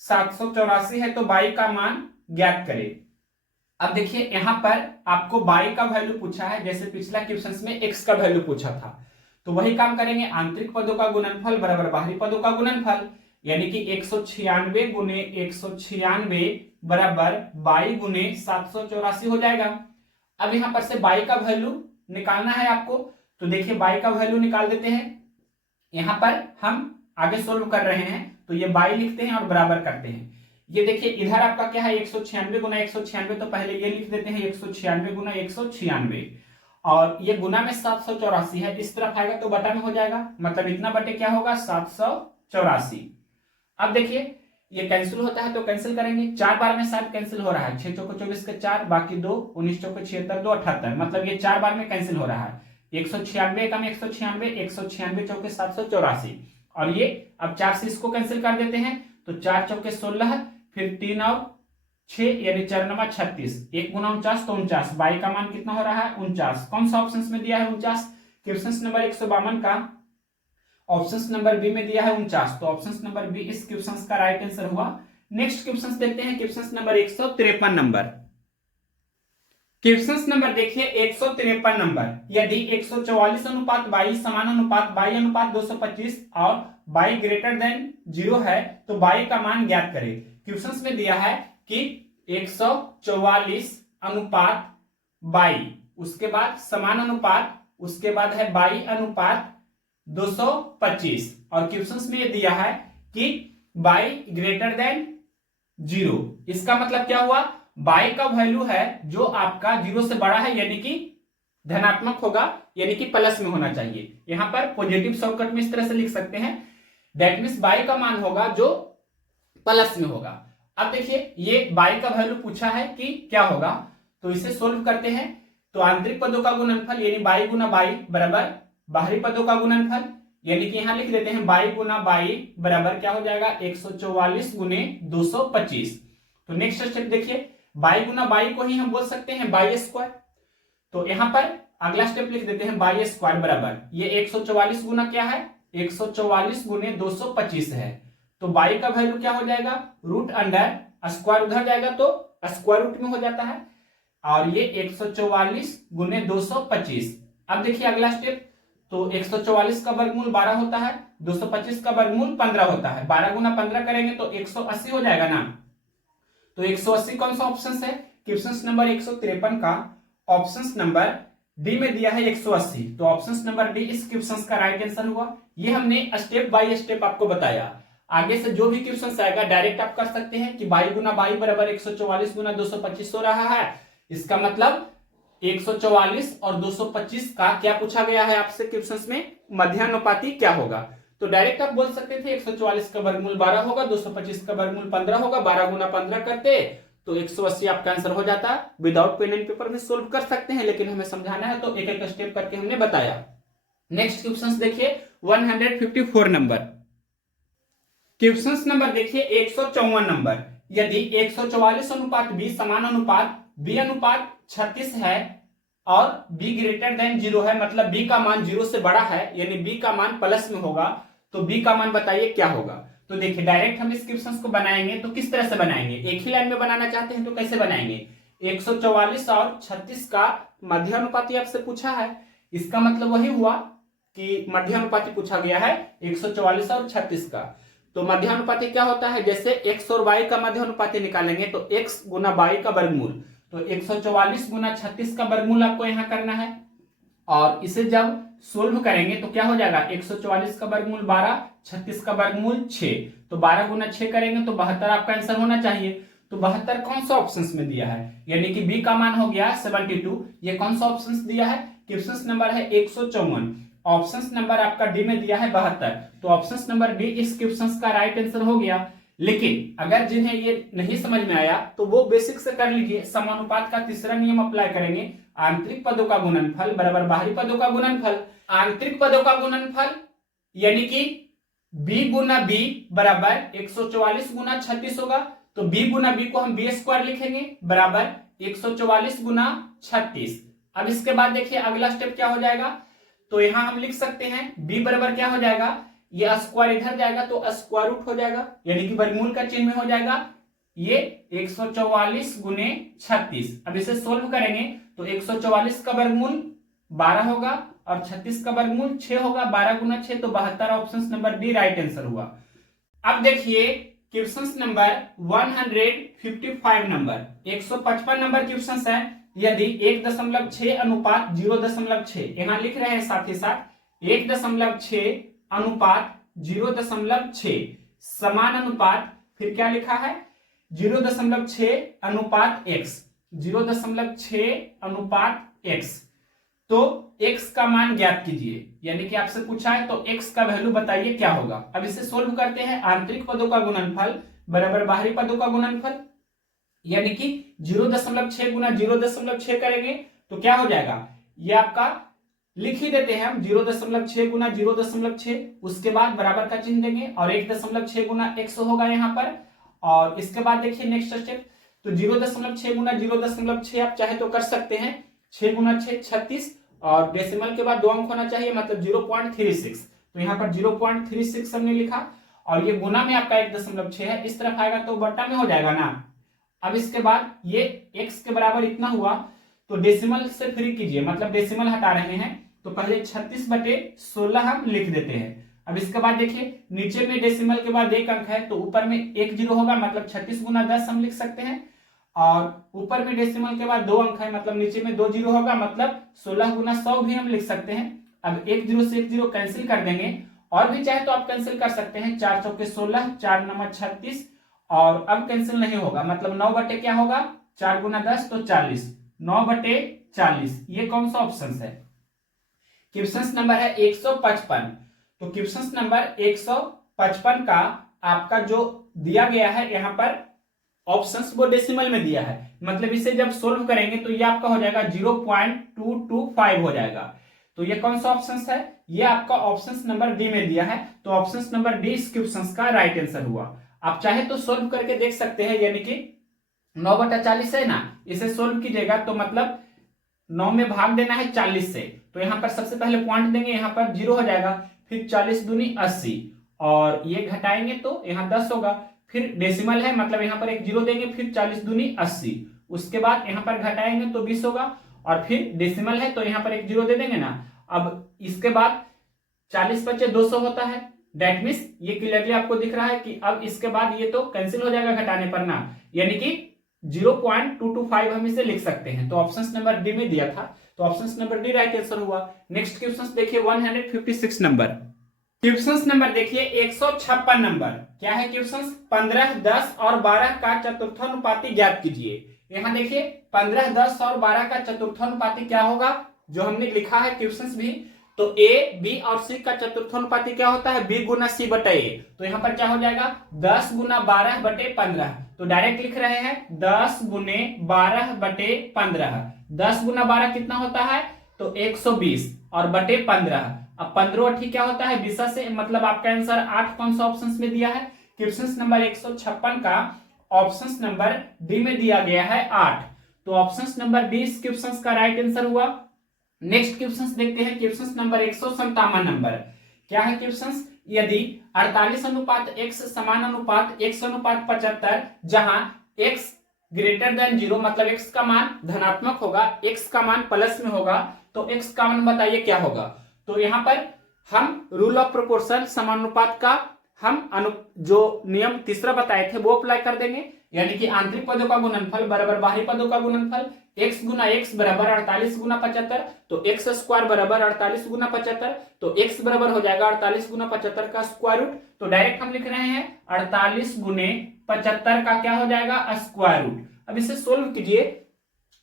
784 है तो 22 का मान ज्ञात करें। अब देखिए यहां पर आपको 22 का वैल्यू पूछा है, जैसे पिछला क्वेश्चन में x का वैल्यू पूछा था, तो वही काम करेंगे, आंतरिक पदों का गुणनफल बराबर बाहरी पदों का गुणनफल, यानी कि 196 गुने 196 बराबर 22 गुने 784 हो जाएगा। अब यहां पर से 22 का वैल्यू निकालना है आपको, तो देखिए 22 का वैल्यू निकाल देते हैं। यहां पर हम आगे सोल्व कर रहे हैं तो ये 22 लिखते हैं और बराबर करते हैं। ये देखिए इधर आपका क्या है 196 गुना 196, तो पहले ये लिख देते हैं 196 गुना 196, और ये गुना में 784 है, इस तरफ आएगा तो बटा में हो जाएगा, मतलब इतना बटे क्या होगा 784। अब देखिए ये कैंसिल होता है तो कैंसिल करेंगे, 4 बार में शायद कैंसिल हो रहा है, 6 चौको 24 के 4 बाकी 2 19 चौको 76 2 78, मतलब ये 4 बार में कैंसिल हो रहा है। 196 कम 196 196 चौके 784, और ये अब 4 से इसको कैंसिल कर देते हैं तो 4 चौके 16 फिर 3 और 6 यानी 4 × 9 36, 1 गुना 49 तो 49, 22 का मान कितना हो रहा है 49। कौन सा ऑप्शन में दिया है 49, क्वेश्चन नंबर 152 का ऑप्शन नंबर बी में दिया है 49, तो ऑप्शन नंबर बी इस क्वेश्चन का राइट आंसर हुआ। नेक्स्ट क्वेश्चन देखते हैं question number 153 number. Question number देखिए 153 नंबर, यदि 144 अनुपात 22 समान अनुपात 22 अनुपात 225 और 22 ग्रेटर देन 0 है तो 22 का मान ज्ञात करें। क्वेश्चन में दिया है कि 144 अनुपात 22, उसके बाद समान अनुपात, उसके बाद है 22 अनुपात 225, और क्वेश्चन में ये दिया है कि 22 ग्रेटर देन 0। इसका मतलब क्या हुआ, बाई का वैल्यू है जो आपका 0 से बड़ा है यानी कि धनात्मक होगा, यानी कि प्लस में होना चाहिए। यहां पर पॉजिटिव शॉर्टकट में इस तरह से लिख सकते हैं, दैट मीन्स बाई का मान होगा जो प्लस में होगा। अब देखिए ये बाई का वैल्यू पूछा है कि क्या होगा, तो इसे सोल्व करते हैं। तो आंतरिक पदों का गुणनफल यानी बाई गुना बाई बराबर बाहरी पदों का गुणनफल, यानी कि यहां लिख देते हैं बाई गुना बाई बराबर क्या हो जाएगा 144 गुने 225। तो नेक्स्ट स्टेप देखिए, बाई गुना बाई को ही हम बोल सकते हैं बाई स्क्वायर। तो यहां पर अगला स्टेप लिख देते हैं बाई स्क्वायर बराबर ये 144 गुना क्या है 144 गुने 225 है। तो बाई का वैल्यू क्या हो जाएगा रूट अंडर स्क्वायर उधर जाएगा तो स्क्वायर रूट में हो जाता है, और ये 144 गुने 225। अब देखिए अगला स्टेप, तो 144 का वर्गमूल 12 होता है, 225 का वर्गमूल 15 होता है, 12 गुना 15 करेंगे तो 180 हो जाएगा ना। तो 180 कौन सा ऑप्शन है, क्वेश्चन नंबर 153 का ऑप्शन नंबर डी में दिया है 180। तो ऑप्शन नंबर डी इस क्वेश्चन का राइट आंसर हुआ। ये हमने स्टेप बाय स्टेप आपको बताया। आगे से जो भी क्वेश्चन आएगा डायरेक्ट आप कर सकते हैं कि बाई गुना बाई बराबर 144 गुना 225 हो रहा है, इसका मतलब 144 और 225 का क्या पूछा गया है आपसे क्वेश्चन में, मध्यानुपाती क्या होगा। तो डायरेक्ट आप बोल सकते थे 144 का वर्गमूल 12 होगा, 225 का वर्गमूल 15 होगा, 12 गुना 15 करते तो 180 आपका आंसर हो जाता। विदाउट पेन एंड पेपर में सोल्व कर सकते हैं, लेकिन हमें समझाना है तो एक एक स्टेप करके हमने बताया। नेक्स्ट क्वेश्चन देखिए 154 नंबर क्वेश्चन नंबर देखिए 154 नंबर, यदि 144 अनुपात बी समान अनुपात बी अनुपात 36 है और b ग्रेटर देन 0 है, मतलब b का मान 0 से बड़ा है यानी b का मान प्लस में होगा, तो b का मान बताइए क्या होगा। तो देखिए डायरेक्ट हम इस क्वेश्चन को बनाएंगे तो किस तरह से बनाएंगे, एक ही लाइन में बनाना चाहते हैं तो कैसे बनाएंगे। 144 और 36 का मध्यानुपाती आपसे पूछा है, इसका मतलब वही हुआ कि मध्यानुपाती पूछा गया है 144 और 36 का। तो मध्यानुपाती क्या होता है, जैसे x और y का मध्यानुपाती निकालेंगे तो x गुना y का वर्गमूल, तो 144 गुना 36 का वर्गमूल आपको यहां करना है, और इसे जब सोल्व करेंगे तो क्या हो जाएगा 144 का वर्गमूल 12, 36 का वर्गमूल 6, तो 12 गुना 6 करेंगे तो 72 आपका आंसर होना चाहिए। तो 72 कौन सा ऑप्शन में दिया है, यानी कि बी का मान हो गया 72। ये कौन सा ऑप्शन दिया है, क्वेश्चन नंबर है 154, ऑप्शन नंबर आपका डी में दिया है 72। तो ऑप्शन नंबर डी इस क्वेश्चन का राइट आंसर हो गया। लेकिन अगर जिन्हें ये नहीं समझ में आया तो वो बेसिक से कर लीजिए, समानुपात का तीसरा नियम अप्लाई करेंगे, आंतरिक पदों का गुणनफल बराबर बाहरी पदों का गुणनफल। आंतरिक पदों का गुणनफल यानी कि b गुना b बराबर 144 गुना 36 होगा, तो b गुना b को हम b स्क्वायर लिखेंगे बराबर 144 गुना 36। अब इसके बाद देखिए अगला स्टेप क्या हो जाएगा, तो यहां हम लिख सकते हैं b बराबर क्या हो जाएगा, ये स्क्वायर इधर जाएगा तो स्क्वायर रूट हो जाएगा, यानी कि वर्गमूल का चिन्ह में हो जाएगा ये 144 गुने 36। अब इसे सोल्व करेंगे तो 144 का वर्गमूल 12 होगा और 36 का वर्गमूल 6 होगा, 12 गुना 6 तो 72, option number D right answer हुआ। अब देखिए question number 155 number 155 number question है, यदि 1.6 अनुपात 0.6, यहां लिख रहे हैं साथ ही साथ 1.6 अनुपात 0.6 समान अनुपात, फिर क्या लिखा है 0.6 अनुपात x, 0.6 अनुपात x, तो x का मान ज्ञात कीजिए, यानी कि आपसे पूछा है तो x का वैल्यू बताइए क्या होगा। अब इसे सोल्व करते हैं, आंतरिक पदों का गुणनफल बराबर बाहरी पदों का गुणनफल, यानी कि 0.6 गुना 0.6 करेंगे तो क्या हो जाएगा, ये आपका लिख ही देते हैं हम 0.6 गुना 0.6, उसके बाद बराबर का चिन्ह देंगे और 1.6 गुना x होगा यहाँ पर। और इसके बाद देखिए नेक्स्ट स्टेप, तो 0.6 गुना 0.6 आप चाहे तो कर सकते हैं, 6 गुना 6 36, और डेसिमल के बाद 2 अंक होना चाहिए मतलब 0.36, तो यहाँ पर 0.36 हमने लिखा, और ये गुना में आपका 1.6 है, इस तरफ आएगा तो बट्टा में हो जाएगा ना। अब इसके बाद ये x के बराबर इतना हुआ, तो डेसिमल से फ्री कीजिए, मतलब डेसिमल हटा रहे हैं, तो पहले 36/16 हम लिख देते हैं। अब इसके बाद देखिए नीचे में डेसिमल के बाद 1 अंक है तो ऊपर में 1 जीरो होगा, मतलब 36 गुना 10 हम लिख सकते हैं, और ऊपर में डेसिमल के बाद 2 अंक है मतलब नीचे में 2 जीरो होगा, मतलब 16 गुना 100 भी हम लिख सकते हैं। अब 1 जीरो से 1 जीरो कैंसिल कर देंगे, और भी चाहे तो आप कैंसिल कर सकते हैं, 4 चौके 16, 4 9 36, और अब कैंसिल नहीं होगा, मतलब 9 बटे क्या होगा 4 गुना 10 तो 40, 9/40। ये कौन सा ऑप्शन है? क्वेश्चन नंबर है 155। तो क्वेश्चन नंबर 155 का आपका जो दिया गया है यहाँ पर ऑप्शंस वो डेसिमल में दिया है, मतलब इसे जब सोल्व करेंगे तो ये आपका हो जाएगा 0.225 हो जाएगा। तो ये कौन सा ऑप्शन है? ये आपका ऑप्शन नंबर डी में दिया है। तो ऑप्शन नंबर डी इस क्वेश्चन का राइट आंसर हुआ। आप चाहे तो सोल्व करके देख सकते हैं, यानी कि 9/40 है ना, इसे सोल्व कीजिएगा तो मतलब 9 में भाग देना है 40 से, तो यहाँ पर सबसे पहले पॉइंट देंगे, यहाँ पर 0 हो जाएगा, फिर 40 दूनी 80 और ये घटाएंगे तो यहाँ 10 होगा, फिर डेसिमल है मतलब यहाँ पर एक 0 देंगे, फिर 40 दूनी 80, उसके बाद यहाँ पर घटाएंगे तो 20 होगा और फिर डेसिमल है तो यहाँ पर एक 0 दे देंगे ना। अब इसके बाद 40 बचे 200 होता है, दैट मीन्स ये क्लियरली आपको दिख रहा है कि अब इसके बाद ये तो कैंसिल हो जाएगा घटाने पर ना, यानी कि 0.225 हम इसे लिख सकते हैं। तो ऑप्शन नंबर डी में दिया था, तो option number D right answer हुआ। नेक्स्ट क्वेश्चन देखिए 156 नंबर। क्वेश्चन नंबर देखिए 156 नंबर। क्या है क्वेश्चन? 15, 10 और 12 का चतुर्थानुपाती ज्ञात कीजिए। यहाँ देखिए 15, 10 और 12 का चतुर्थानुपाती क्या होगा, जो हमने लिखा है क्वेश्चन भी। तो ए, बी और सी का चतुर्थानुपाती क्या होता है? बी गुना सी बटे ए। तो यहाँ पर क्या हो जाएगा? 10 गुना 12 बटे 15। तो डायरेक्ट लिख रहे हैं 10 गुने 12 बटे 15। 10 गुना 12 कितना होता है? तो 120 और बटे 15। अब 15 ठीक क्या होता है? 20 से, मतलब आपका आंसर 8 कौन सा ऑप्शन में दिया है? क्वेश्चन नंबर 156 का ऑप्शन नंबर डी में दिया गया है 8। तो ऑप्शन नंबर डी इस क्वेश्चन का राइट आंसर हुआ। नेक्स्ट क्वेश्चन देखते हैं क्वेश्चन नंबर 157 नंबर। क्या है क्वेश्चन? यदि 48:x समानुपात x:75, जहां x ग्रेटर देन 0 मतलब x का मान धनात्मक होगा, x का मान प्लस में होगा, तो x का मान बताइए क्या होगा। तो यहाँ पर हम रूल ऑफ प्रोपोर्शन समानुपात का हम जो नियम तीसरा बताए थे वो अप्लाई कर देंगे, यानी कि आंतरिक पदों का गुणनफल बराबर बाहरी पदों का गुणनफल, x गुना x बराबर 48 गुना 75, तो x स्क्वायर बराबर 48 गुना 75, तो x बराबर हो जाएगा 48 गुना 75 का स्क्वायर रूट। तो डायरेक्ट हम लिख रहे हैं 48 गुने 75 का क्या हो जाएगा? Square root. अब इसे सोल्व कीजिए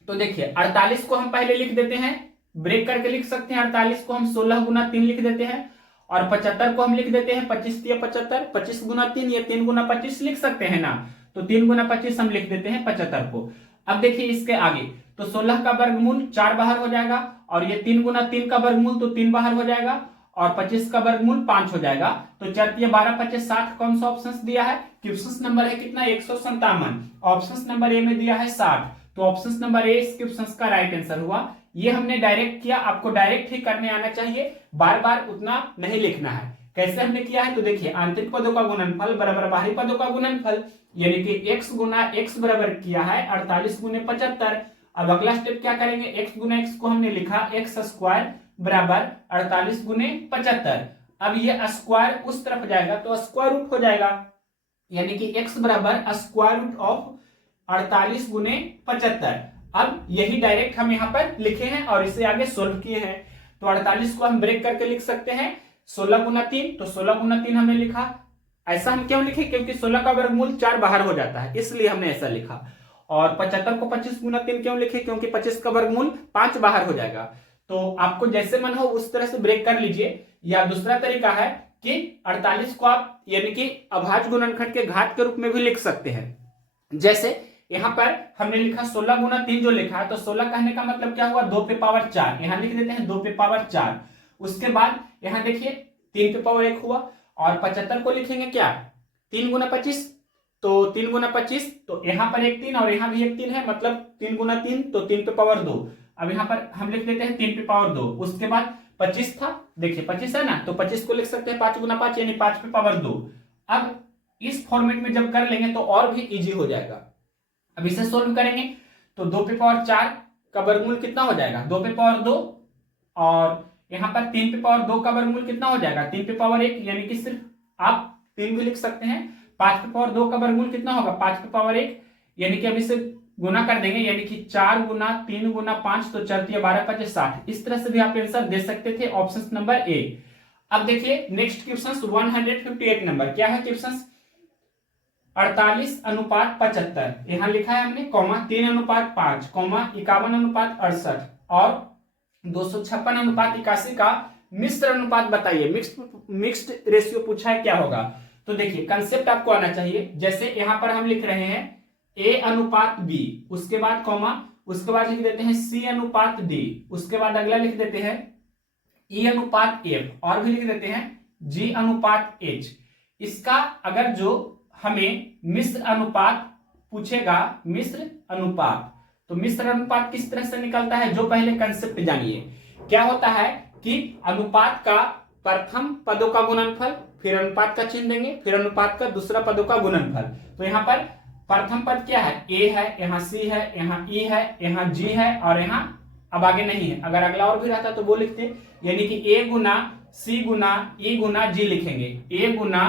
तो देखिए 48 को हम पहले लिख देते हैं, ब्रेक करके लिख सकते हैं। 48 को हम 16 गुना 3 लिख देते हैं और 75 को हम लिख देते हैं 25 या 75, 25 गुना 3 या 3 गुना 25 लिख सकते हैं ना। तो 3 गुना 25 हम लिख देते हैं 75 को। अब देखिए इसके आगे तो 16 का वर्गमूल 4 बाहर हो जाएगा और ये 3 गुना 3 का वर्गमूल तो 3 बाहर हो जाएगा और 25 का वर्गमूल 5 हो जाएगा। तो 4 या 12 25 60 कौन सा ऑप्शन दिया है? क्वेश्चन नंबर है कितना? 157। ऑप्शन नंबर ए में दिया है 60। तो ऑप्शन नंबर ए इस क्वेश्चन का राइट आंसर हुआ। ये हमने डायरेक्ट किया, आपको डायरेक्ट ही करने आना चाहिए, बार बार उतना नहीं लिखना है। कैसे हमने किया है तो देखिए आंतरिक पदों का गुणनफल बराबर बाहरी पदों का गुणनफल, यानी कि x गुना x बराबर किया है 48 गुने 75। अब अगला स्टेप क्या करेंगे? x गुना x को हमने लिखा x स्क्वायर बराबर 48 गुने 75। अब ये स्क्वायर उस तरफ जाएगा तो स्क्वायर रूट हो जाएगा, यानी कि x बराबर स्क्वायर रूट ऑफ 48 गुने 75। अब यही डायरेक्ट हम यहाँ पर लिखे हैं और इसे आगे सोल्व किए हैं। तो 48 को हम ब्रेक करके लिख सकते हैं 16 गुना 3, तो 16 गुना 3 हमने लिखा। ऐसा हम क्यों लिखे? क्योंकि 16 का वर्गमूल 4 बाहर हो जाता है, इसलिए हमने ऐसा लिखा। और 75 को 25 गुना 3 क्यों लिखे? क्योंकि 25 का वर्गमूल 5 बाहर हो जाएगा। तो आपको जैसे मन हो उस तरह से ब्रेक कर लीजिए। या दूसरा तरीका है कि 48 को आप यानी कि अभाज्य गुणनखंड के घात के रूप में भी लिख सकते हैं। जैसे यहाँ पर हमने लिखा 16 गुना 3 जो लिखा है, तो 16 कहने का मतलब क्या हुआ? 2 पे पावर 4, यहाँ लिख देते हैं 2 पे पावर 4। उसके बाद यहाँ देखिए 3 पे पावर 1 हुआ और 75 को लिखेंगे क्या? 3 गुना 25, तो 3 गुना 25, तो यहाँ पर एक 3 और यहाँ भी एक 3 है, मतलब 3 गुना 3 तो 3 पे पावर 2। अब यहाँ पर हम लिख देते हैं 3 पे पावर 2। उसके बाद 25 था, देखिए 25 है ना, तो 25 को लिख सकते हैं 5 गुना 5 यानी 5 पे पावर 2। अब इस फॉर्मेट में जब कर लेंगे तो और भी इजी हो जाएगा। अब इसे सोल्व करेंगे तो 2 पे पावर 4 का वर्गमूल कितना हो जाएगा? 2 पे पावर 2 और यहाँ पर 3 पे पावर 2 का वर्गमूल कितना हो जाएगा? 3 पे पावर 1, यानी कि सिर्फ आप 3 भी लिख सकते हैं। 5 पे पावर 2 का वर्गमूल कितना होगा? 5 पे पावर 1, यानी कि अब इसे गुना कर देंगे, यानी कि 4 गुना 3 गुना 5, तो 4 × 12 = 25 60। इस तरह से भी आप आंसर दे सकते थे, ऑप्शन नंबर ए। अब देखिए नेक्स्ट क्वेश्चन 158 नंबर। क्या है क्वेश्चन? 48:75 यहाँ लिखा है हमने, कॉमा 3:5, कॉमा 51:68 और 256:81 का मिश्र अनुपात बताइए। मिक्स्ड रेशियो पूछा है, क्या होगा? तो देखिए कंसेप्ट आपको आना चाहिए। जैसे यहां पर हम लिख रहे हैं A/B, उसके बाद कॉमा, उसके बाद लिख देते हैं C/D, उसके बाद अगला लिख देते हैं E/F और भी लिख देते हैं G/H। इसका अगर जो हमें मिश्र अनुपात पूछेगा, मिश्र अनुपात, तो मिश्र अनुपात किस तरह से निकलता है, जो पहले कंसेप्ट जानिए। क्या होता है कि अनुपात का प्रथम पदों का गुणनफल, फिर अनुपात का चिन्ह देंगे, फिर अनुपात का दूसरा पदों का गुणनफल। तो यहाँ पर प्रथम पद क्या है, A है, यहाँ C है, यहाँ E है, यहाँ G है और यहाँ अब आगे नहीं है। अगर अगला और भी रहता तो वो लिखते, यानी कि A Guna C Guna E Guna G लिखेंगे। A गुना,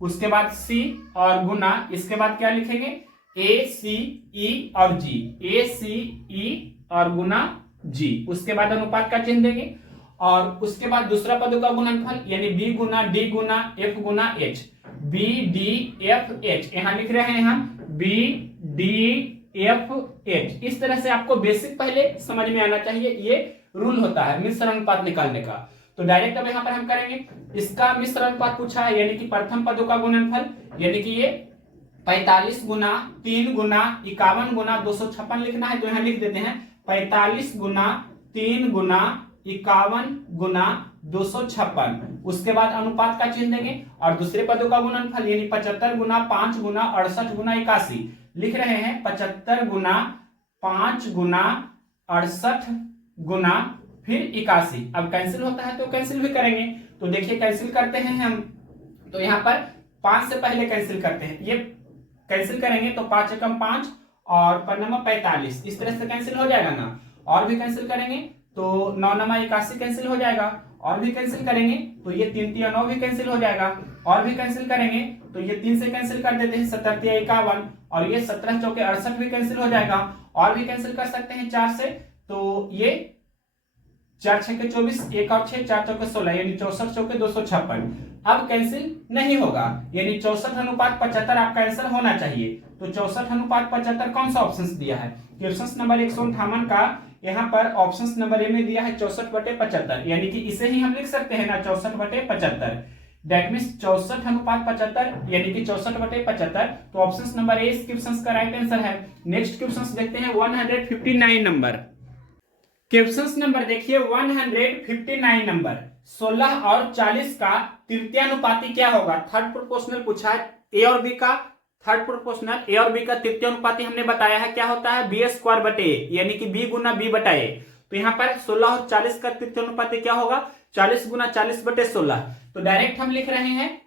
उसके बाद C और गुना, इसके बाद क्या लिखेंगे, A C E और G, A C E और गुना G, उसके बाद अनुपात का चिन्ह देंगे और उसके बाद दूसरा पदों का गुणनफल, यानी B गुना D गुना F गुना H, B D F H यहाँ लिख रहे हैं हम B D F H। इस तरह से आपको बेसिक पहले समझ में आना चाहिए, ये रूल होता है मिश्र अनुपात निकालने का। तो डायरेक्ट अब यहाँ पर हम करेंगे, इसका मिश्र अनुपात पूछा है, यानी कि प्रथम पदों का गुणनफल, यानी कि ये 45 गुना 3 गुना 51 गुना 256 लिखना है। तो यहाँ लिख देते हैं 45 गुना 3 गुना 51 गुना 256, उसके बाद अनुपात का चिन्ह देंगे और दूसरे पदों का गुणनफल, यानी 75 गुना 5 गुना 68 गुना 81 लिख रहे हैं। 75 गुना 5 गुना 68 गुना फिर 81। अब कैंसिल होता है तो कैंसिल भी करेंगे। तो देखिए कैंसिल करते हैं हम, तो यहाँ पर 5 से पहले कैंसिल करते हैं, ये कैंसिल करेंगे तो 5 एकम 5 और 5 45, इस तरह से कैंसिल हो जाएगा ना। और भी कैंसिल करेंगे तो 9 81 कैंसिल हो जाएगा, और भी कैंसिल करेंगे तो ये 3 3 9 भी कैंसिल हो जाएगा, और भी कैंसिल करेंगे तो ये 3 से कैंसिल कर देते हैं 17 3 51 और ये 17 चौके 68 भी कैंसिल हो जाएगा, और भी कैंसिल कर सकते हैं 4 से, तो ये 4 6 के 24, 1 और 6 4 चौके 16, यानी 64 चौके 256। अब कैंसिल नहीं होगा, यानी 64:75 आपका आंसर होना चाहिए। तो 64:75 कौन सा ऑप्शन दिया है, क्वेश्चन नंबर 158 का यहाँ पर ऑप्शन नंबर ए में दिया है 64/75, यानी कि इसे ही हम लिख सकते हैं ना 64/75, दैट मींस 64:75 यानी कि 64/75। तो ऑप्शन नंबर ए इस क्वेश्चन का राइट आंसर है। नेक्स्ट क्वेश्चन देखते हैं 159 नंबर। क्वेश्चन नंबर देखिए 159 नंबर, 16 और 40 का तृतीयानुपाती क्या होगा। थर्ड प्रोपोर्शनल पूछा है, ए और बी का थर्ड प्रोपोर्शनल, ए और बी का तृतीयानुपाती हमने बताया है क्या होता है, B² बटे ए, यानी कि B गुना B बटा ए। तो यहाँ पर 16 और 40 का तृतीयानुपाती क्या होगा, 40 गुना 40 बटे 16। तो डायरेक्ट हम लिख रहे हैं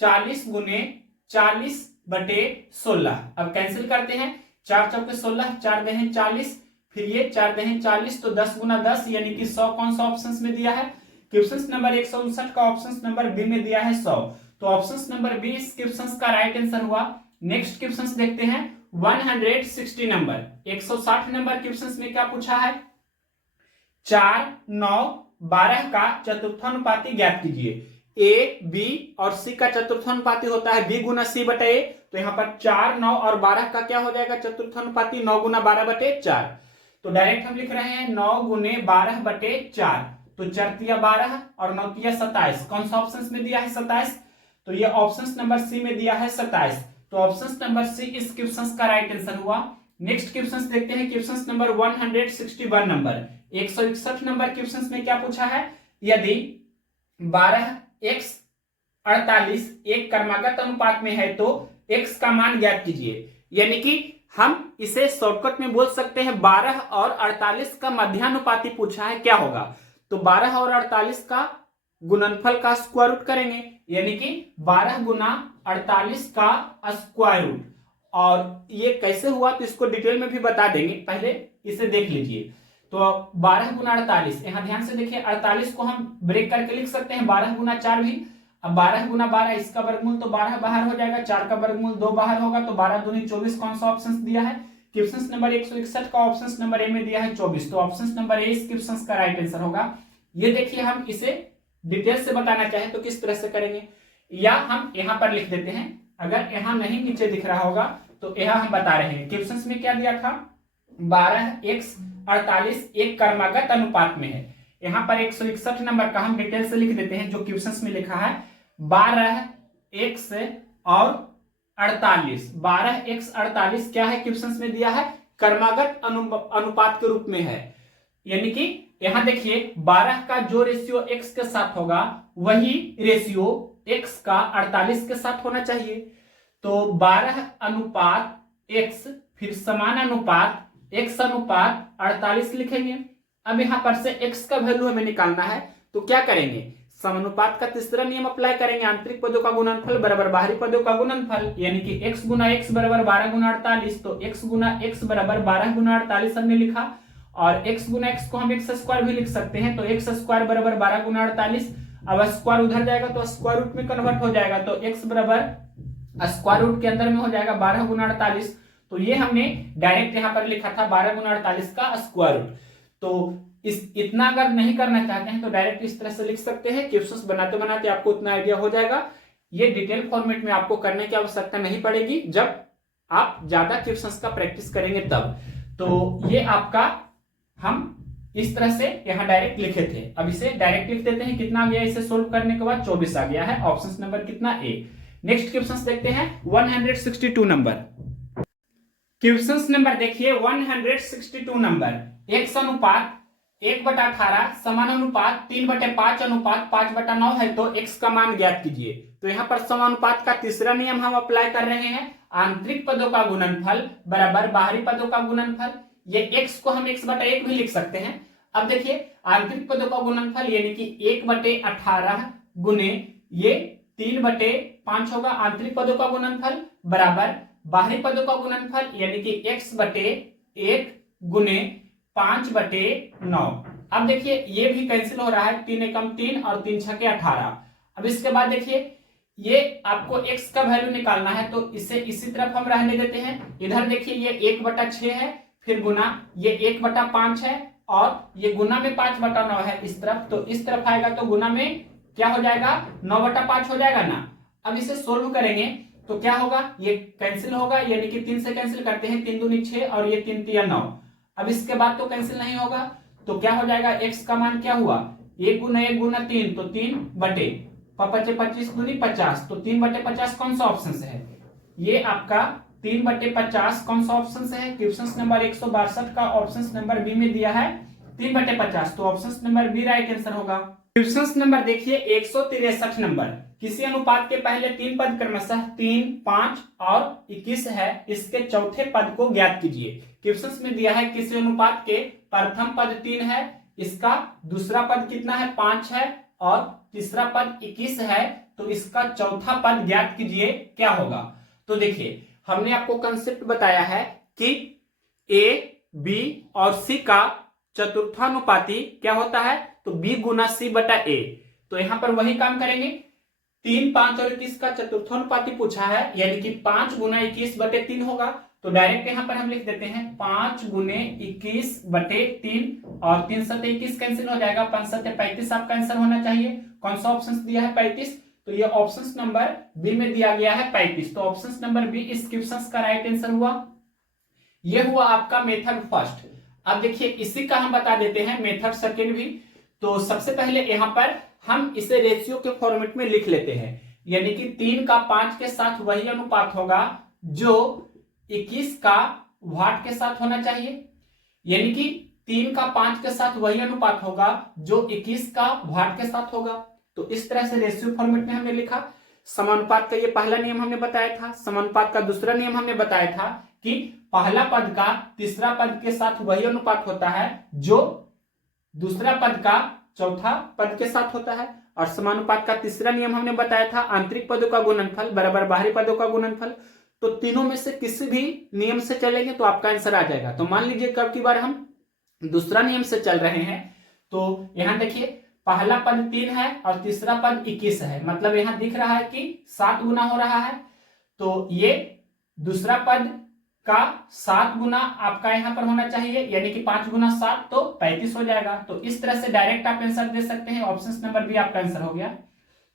40 गुने 40 बटे 16। अब कैंसिल करते हैं, 4 चौके 16, 4 दें 40, फिर ये 4 दें 40, तो 10 गुना 10 यानी कि 100 कौन सा ऑप्शन में दिया है, क्वेश्चन नंबर 159 का ऑप्शन नंबर बी में दिया है 100। तो ऑप्शन नंबर बी इस क्वेश्चन का राइट आंसर हुआ। नेक्स्ट क्वेश्चन देखते हैं 160 नंबर, 160 नंबर क्वेश्चन में क्या पूछा है, 4 9 12 का चतुर्थानुपाती ज्ञात कीजिए। ए बी और सी का चतुर्थानुपाती होता है B गुना C बटे ए। तो यहाँ पर 4 9 और 12 का क्या हो जाएगा चतुर्थानुपाती, 9 गुना 12 बटे 4। तो डायरेक्ट हम लिख रहे हैं 9 गुने 12 बटे 4, तो 4 तिया 12 और 9 तिया 27, कौन सा ऑप्शन में दिया है 27, तो ये ऑप्शन नंबर सी में दिया है 27। तो ऑप्शन नंबर सी इस क्वेश्चन का राइट आंसर हुआ। नेक्स्ट क्वेश्चन देखते हैं question number 161 number, 161 number question में क्या पूछा है, यदि 12x 48 एक क्रमागत अनुपात में है तो x का मान ज्ञात कीजिए। यानी कि हम इसे शॉर्टकट में बोल सकते हैं 12 और 48 का मध्यानुपाती पूछा है, क्या होगा, तो 12 और 48 का गुणनफल का स्क्वायर रूट करेंगे, यानी कि 12 गुना 48 का स्क्वायर रूट। और ये कैसे हुआ तो इसको डिटेल में भी बता देंगे, पहले इसे देख लीजिए। तो 12 गुना 48, यहाँ ध्यान से देखिए 48 को हम ब्रेक करके लिख सकते हैं 12 गुना 4 भी। अब 12 गुना 12 इसका वर्गमूल तो 12 बाहर हो जाएगा, 4 का वर्गमूल 2 बाहर होगा, तो 12 दूनी 24 कौन सा ऑप्शन दिया है, क्वेश्चन नंबर 161 का ऑप्शन नंबर ए में दिया है 24। तो ऑप्शन नंबर ए इस क्वेश्चन का राइट आंसर होगा। ये देखिए हम इसे डिटेल से बताना चाहें तो किस तरह से करेंगे, या हम यहां पर लिख देते हैं, अगर यहाँ नहीं नीचे दिख रहा होगा तो यहाँ हम बता रहे हैं क्वेश्चन में क्या दिया था, 12x48 एक क्रमागत अनुपात में है। यहाँ पर 161 नंबर का हम डिटेल से लिख देते हैं जो क्वेश्चन में लिखा है 12x और 48। 12x48 क्या है, क्वेश्चन में दिया है क्रमागत अनुपात के रूप में है। यानी कि यहां देखिए 12 का जो रेशियो x के साथ होगा वही रेशियो x का 48 के साथ होना चाहिए। तो 12 अनुपात x फिर समान अनुपात x अनुपात 48 लिखेंगे। अब यहां पर से x का वैल्यू हमें निकालना है, तो क्या करेंगे, समानुपात का तीसरा नियम अप्लाई करेंगे, आंतरिक पदों का गुणनफल बराबर बाहरी पदों का गुणनफल। यानी कि x गुना x बराबर 12 गुना 48, तो x गुना x बराबर 12 गुना 48 हमने लिखा, और x गुना x को हम एक्स स्क्वायर भी लिख सकते हैं, तो एक्स स्क्वायर बराबर 12 गुना 48। अब स्क्वायर उधर जाएगा तो स्क्वायर रूट में कन्वर्ट हो जाएगा, तो x बराबर स्क्वायर रूट के अंदर में हो जाएगा 12 गुना 48। तो ये हमने डायरेक्ट यहाँ पर लिखा था 12 गुना 48 का स्क्वायर रूट। तो इतना अगर नहीं करना चाहते हैं तो डायरेक्ट इस तरह से लिख सकते हैं। क्वेश्चंस बनाते बनाते आपको उतना आइडिया हो जाएगा। ये डिटेल फॉर्मेट में आपको करने की आवश्यकता नहीं पड़ेगी, जब आप ज्यादा क्वेश्चंस का प्रैक्टिस करेंगे तब। तो ये आपका हम इस तरह से यहाँ डायरेक्ट लिखे थे। अब इसे डायरेक्ट लिख देते हैं। कितना आ गया इसे सोल्व करने के बाद, 24 आ गया है। ऑप्शन नंबर कितना, ए। नेक्स्ट क्वेश्चन देखते हैं 162 नंबर। क्वेश्चन नंबर देखिए 162 नंबर, x अनुपात 1/18 समानुपात 3/5 अनुपात 5/9 है, तो x का मान ज्ञात कीजिए। तो यहाँ पर समानुपात का तीसरा नियम हम अप्लाई कर रहे हैं, आंतरिक पदों का गुणनफल बराबर बाहरी पदों का गुणनफल। ये x को हम x/1 भी लिख सकते हैं। अब देखिए आंतरिक पदों का गुणनफल यानी कि 1/18 गुने ये 3/5 होगा आंतरिक पदों का गुणनफल, बराबर बाहरी पदों का गुणनफल यानी कि x/1 गुने 5/9। अब देखिए ये भी कैंसिल हो रहा है, 3 एकम 3 और 3 छके 18। अब इसके बाद देखिए ये आपको x का वैल्यू निकालना है, तो इसे इसी तरफ हम रहने देते हैं। इधर देखिए ये 1/6 है, फिर गुना ये 1/5 है, और ये गुना में 5/9 है इस तरफ, तो इस तरफ आएगा तो गुना में क्या हो जाएगा, 9/5 हो जाएगा ना। अब इसे सोल्व करेंगे तो क्या होगा, ये कैंसिल होगा, यानी कि 3 से कैंसिल करते हैं, 3 दूनी 6 और ये 3 तिया 9। अब इसके बाद तो कैंसिल नहीं होगा, तो क्या हो जाएगा, x का मान क्या हुआ, 1 गुना 3, तो 3/25 दूनी 50, तो 3/50 कौन सा ऑप्शन से है, ये आपका 3/50 कौन सा ऑप्शन से है, क्वेश्चन नंबर 162 का ऑप्शन नंबर बी में दिया है 3/50, तो option number B right answer होगा। क्वेश्चन नंबर देखिए 163 नंबर, किसी अनुपात के पहले 3 पद क्रमशः 3, 5 और 21 है, इसके चौथे पद को ज्ञात कीजिए। क्वेश्चन में दिया है किसी अनुपात के प्रथम पद 3 है, इसका दूसरा पद कितना है, 5 है, और तीसरा पद 21 है, तो इसका चौथा पद ज्ञात कीजिए क्या होगा। तो देखिए हमने आपको कंसेप्ट बताया है कि ए, बी और सी का चतुर्थानुपाती क्या होता है, तो b गुना c/a। तो यहां पर वही काम करेंगे, 3, 5 और 21 का चतुर्थानुपाती पूछा है, यानी कि 5 गुना 21/3 होगा। तो डायरेक्ट यहां पर हम लिख देते हैं 5 गुने 21/3, और 3 सत्ते 21 कैंसिल हो जाएगा, 5 सत्ते 35 आपका आंसर होना चाहिए। कौन सा ऑप्शन दिया है, 35, तो ये ऑप्शन नंबर बी में दिया गया है 35, तो ऑप्शन नंबर बी इस क्वेश्चन का राइट आंसर हुआ। ये हुआ आपका मेथड फर्स्ट। अब देखिए इसी का हम बता देते हैं मेथड सेकेंड भी। तो सबसे पहले यहां पर हम इसे रेशियो के फॉर्मेट में लिख लेते हैं, यानी कि 3 का 5 के साथ वही अनुपात होगा जो 21 का वाट के साथ होना चाहिए, यानी कि 3 का 5 के साथ वही अनुपात होगा जो 21 का वाट के साथ होगा। तो इस तरह से रेशियो फॉर्मेट में हमने लिखा। समानुपात का ये पहला नियम हमने बताया था, समानुपात का दूसरा नियम हमने बताया था कि पहला पद का तीसरा पद के साथ वही अनुपात होता है जो दूसरा पद का चौथा पद के साथ होता है। और समानुपात का तीसरा नियम हमने बताया था, आंतरिक पदों का गुणनफल बराबर बाहरी पदों का गुणनफल। तो तीनों में से किसी भी नियम से चलेंगे तो आपका आंसर आ जाएगा। तो मान लीजिए कब की बार हम दूसरा नियम से चल रहे हैं, तो यहां देखिए पहला पद 3 है और तीसरा पद 21 है, मतलब यहां दिख रहा है कि 7 गुना हो रहा है, तो ये दूसरा पद का 7 गुना आपका यहां पर होना चाहिए, यानी कि 5 गुना 7 तो 35 हो जाएगा। तो इस तरह से डायरेक्ट आप आंसर दे सकते हैं, ऑप्शन नंबर बी आपका आंसर हो गया।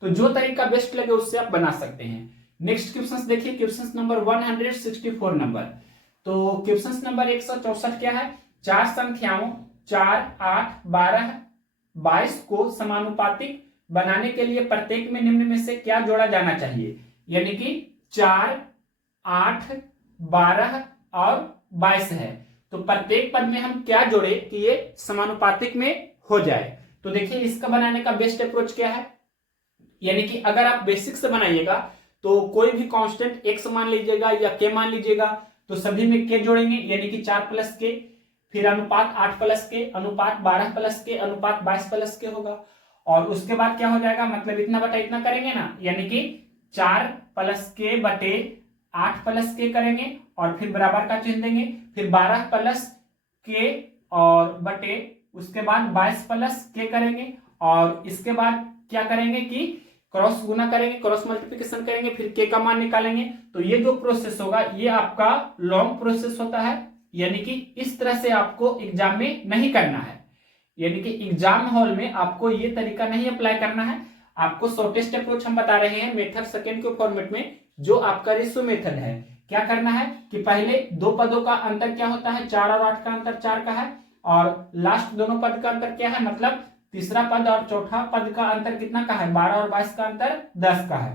तो जो तरीका बेस्ट लगे उससे आप बना सकते हैं। नेक्स्ट क्वेश्चन देखिए, क्वेश्चन नंबर 164 नंबर। तो क्वेश्चन नंबर 164 क्या है, चार संख्याओं 4, 8, 12, 22 को समानुपातिक बनाने के लिए प्रत्येक में निम्न में से क्या जोड़ा जाना चाहिए। यानी कि 4, 8, 12 और 22 है, तो प्रत्येक पद में हम क्या जोड़े कि ये समानुपातिक में हो जाए। तो देखिए इसका बनाने का बेस्ट अप्रोच क्या है, यानी कि अगर आप बेसिक से बनाइएगा तो कोई भी कांस्टेंट x मान लीजिएगा या k मान लीजिएगा, तो सभी में k जोड़ेंगे, यानी कि 4 प्लस के, फिर अनुपात 8 प्लस के, अनुपात 12 प्लस के, अनुपात 22 प्लस के होगा। और उसके बाद क्या हो जाएगा, मतलब इतना बटा इतना करेंगे ना, यानी कि 4 प्लस के बटे 8 प्लस के करेंगे और फिर बराबर का चिन्ह देंगे, फिर 12 प्लस के और बटे उसके बाद 22 प्लस के करेंगे और इसके बाद क्या करेंगे कि क्रॉस गुना करेंगे, क्रॉस मल्टीप्लिकेशन करेंगे, फिर के का मान निकालेंगे। तो ये जो प्रोसेस होगा ये आपका लॉन्ग प्रोसेस होता है, यानी कि इस तरह से आपको एग्जाम में नहीं करना है, यानी कि एग्जाम हॉल में आपको ये तरीका नहीं अप्लाई करना है। आपको शॉर्टेस्ट अप्रोच हम बता रहे हैं मेथड सेकेंड के फॉर्मेट में, जो आपका रेशियो मेथड है। क्या करना है कि पहले दो पदों का अंतर क्या होता है, 4 और 8 का अंतर 4 का है, और लास्ट दोनों पद का अंतर क्या है, मतलब तीसरा पद और चौथा पद का अंतर कितना का है, 12 और 22 का अंतर 10 का है।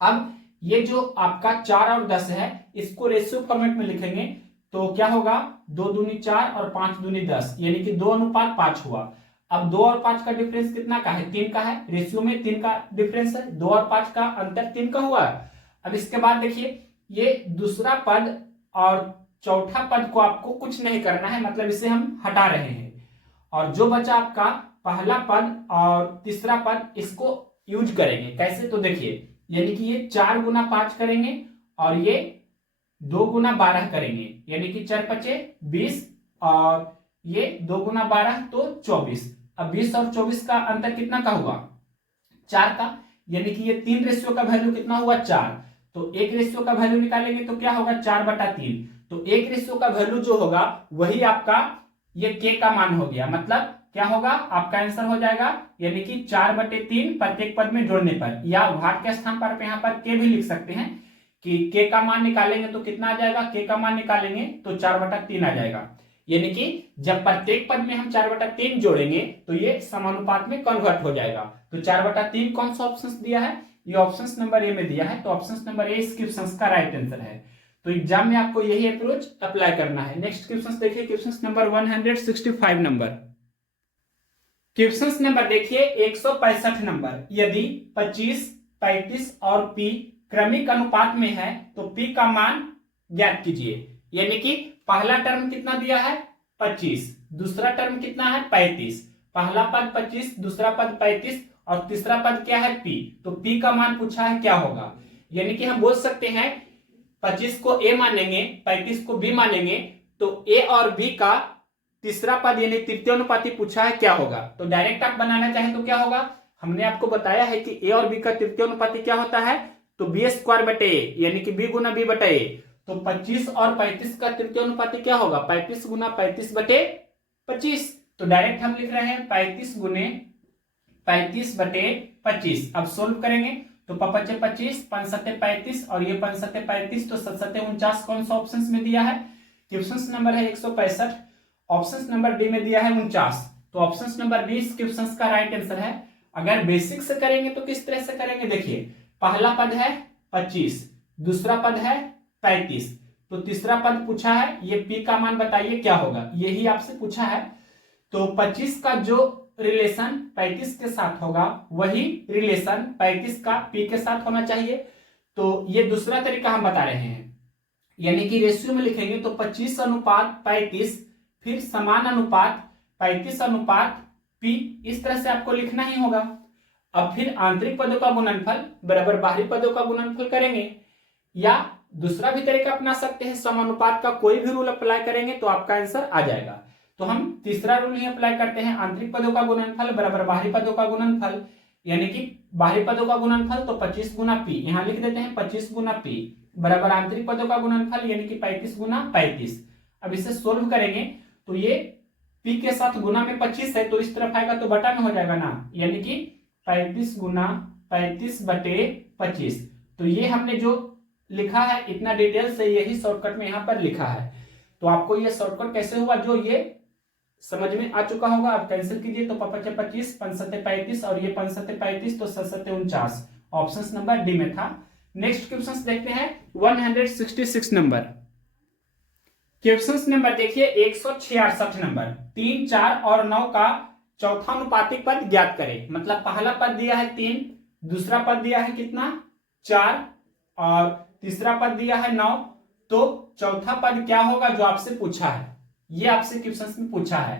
अब ये जो आपका 4 और 10 है इसको रेशियो फॉर्मेट में लिखेंगे तो क्या होगा, 2 दूनी 4 और 5 दूनी 10, यानी कि 2 अनुपात 5 हुआ। अब 2 और 5 का डिफरेंस कितना का है, 3 का है, रेशियो में 3 का डिफरेंस है, 2 और 5 का अंतर 3 का हुआ। अब इसके बाद देखिए ये दूसरा पद और चौथा पद को आपको कुछ नहीं करना है, मतलब इसे हम हटा रहे हैं, और जो बचा आपका पहला पद और तीसरा पद इसको यूज करेंगे। कैसे, तो देखिए यानी कि ये 4 गुना 5 करेंगे और ये 2 गुना 12 करेंगे, यानी कि 4 पचे 20 और ये 2 गुना 12 तो 24। अब 20 और 24 का अंतर कितना का हुआ, 4 का, यानी कि ये 3 रेशियो का वैल्यू कितना हुआ, 4। तो एक रेशियो का वैल्यू निकालेंगे तो क्या होगा, 4/3। तो एक रेशियो का वैल्यू जो होगा वही आपका ये k का मान हो गया, मतलब क्या होगा आपका आंसर हो जाएगा, यानी कि 4/3 प्रत्येक पद में जोड़ने पर, या भाग के स्थान पर यहाँ पर k भी लिख सकते हैं कि k का मान निकालेंगे तो कितना आ जाएगा, k का मान निकालेंगे तो 4/3 आ जाएगा। यानी कि जब प्रत्येक पद में हम 4/3 जोड़ेंगे तो ये समानुपात में कन्वर्ट हो जाएगा। तो 4/3 कौन सा ऑप्शन दिया है, ये ऑप्शन नंबर ए में दिया है, तो ऑप्शन नंबर ए इस क्वेश्चन का राइट आंसर है। तो एग्जाम में आपको यही अप्रोच अप्लाई करना है। नेक्स्ट क्वेश्चन देखिए, question number 165 number. Question number देखिए 165 नंबर, यदि 25, 35 और p क्रमिक अनुपात में है तो p का मान ज्ञात कीजिए। यानी कि पहला टर्म कितना दिया है 25, दूसरा टर्म कितना है 35, पहला पद 25, दूसरा पद 35 और तीसरा पद क्या है p, तो p का मान पूछा है क्या होगा। यानी कि हम बोल सकते हैं 25 को a मानेंगे, 35 को b मानेंगे, तो a और b का तीसरा पद यानी तृतीय अनुपाती पूछा है क्या होगा। तो डायरेक्ट आप बनाना चाहें तो क्या होगा, हमने आपको बताया है कि a और b का तृतीय अनुपाती क्या होता है, तो b² बटे a, यानी कि b गुना b बटे a। तो 25 और 35 का तृतीय अनुपाती क्या होगा, 35 गुना 35 बटे 25। तो डायरेक्ट हम लिख रहे हैं 35 गुने 35 बटे 25। अब सोल्व करेंगे तो 5 25, 5 7 35 और ये 5 7 35, तो 7 7 49 कौन सा ऑप्शन में दिया है, क्वेश्चन नंबर है 165, ऑप्शन नंबर डी में दिया है 49। तो ऑप्शन नंबर बी इस क्वेश्चन का राइट आंसर है। अगर बेसिक से करेंगे तो किस तरह से करेंगे, देखिए पहला पद है 25, दूसरा पद है 35, तो तीसरा पद पूछा है ये p का मान बताइए क्या होगा, यही आपसे पूछा है। तो 25 का जो रिलेशन 35 के साथ होगा वही रिलेशन 35 का p के साथ होना चाहिए। तो ये दूसरा तरीका हम बता रहे हैं, यानी कि रेशियो में लिखेंगे तो 25 अनुपात 35, फिर समान अनुपात 35 अनुपात p, इस तरह से आपको लिखना ही होगा। अब फिर आंतरिक पदों का गुणनफल बराबर बाहरी पदों का गुणनफल करेंगे, या दूसरा भी तरीका अपना सकते हैं, समानुपात का कोई भी रूल अप्लाई करेंगे तो आपका आंसर आ जाएगा। तो हम तीसरा रूल ही अप्लाई करते हैं, आंतरिक पदों का गुणनफल बराबर बाहरी पदों का गुणनफल, यानी कि बाहरी पदों का गुणनफल तो 25 गुना p, यहां लिख देते हैं 25 गुना p बराबर आंतरिक पदों का गुणनफल यानी कि 35 गुना 35। अब इसे सोल्व करेंगे तो ये p के साथ गुना में 25 है तो इस तरफ आएगा तो बटा में हो जाएगा ना, यानी कि 35 गुना 35 बटे 25। तो ये हमने जो लिखा है इतना डिटेल से यही शॉर्टकट में यहाँ पर लिखा है। तो आपको ये शॉर्टकट कैसे हुआ जो ये समझ में आ चुका होगा। आप कैंसिल कीजिए तो 25 5 35 और ये 5 35 तो 7 49 ऑप्शन नंबर डी में था। नेक्स्ट क्वेश्चन देखते हैं 166 नंबर। क्वेश्चन नंबर देखिए 166 नंबर। 3 4 और 9 का चौथा अनुपातिक पद ज्ञात करें। मतलब पहला पद दिया है 3, दूसरा पद दिया है कितना 4 और तीसरा पद दिया है 9, तो चौथा पद क्या होगा जो आपसे पूछा है, ये आपसे क्वेश्चन में पूछा है।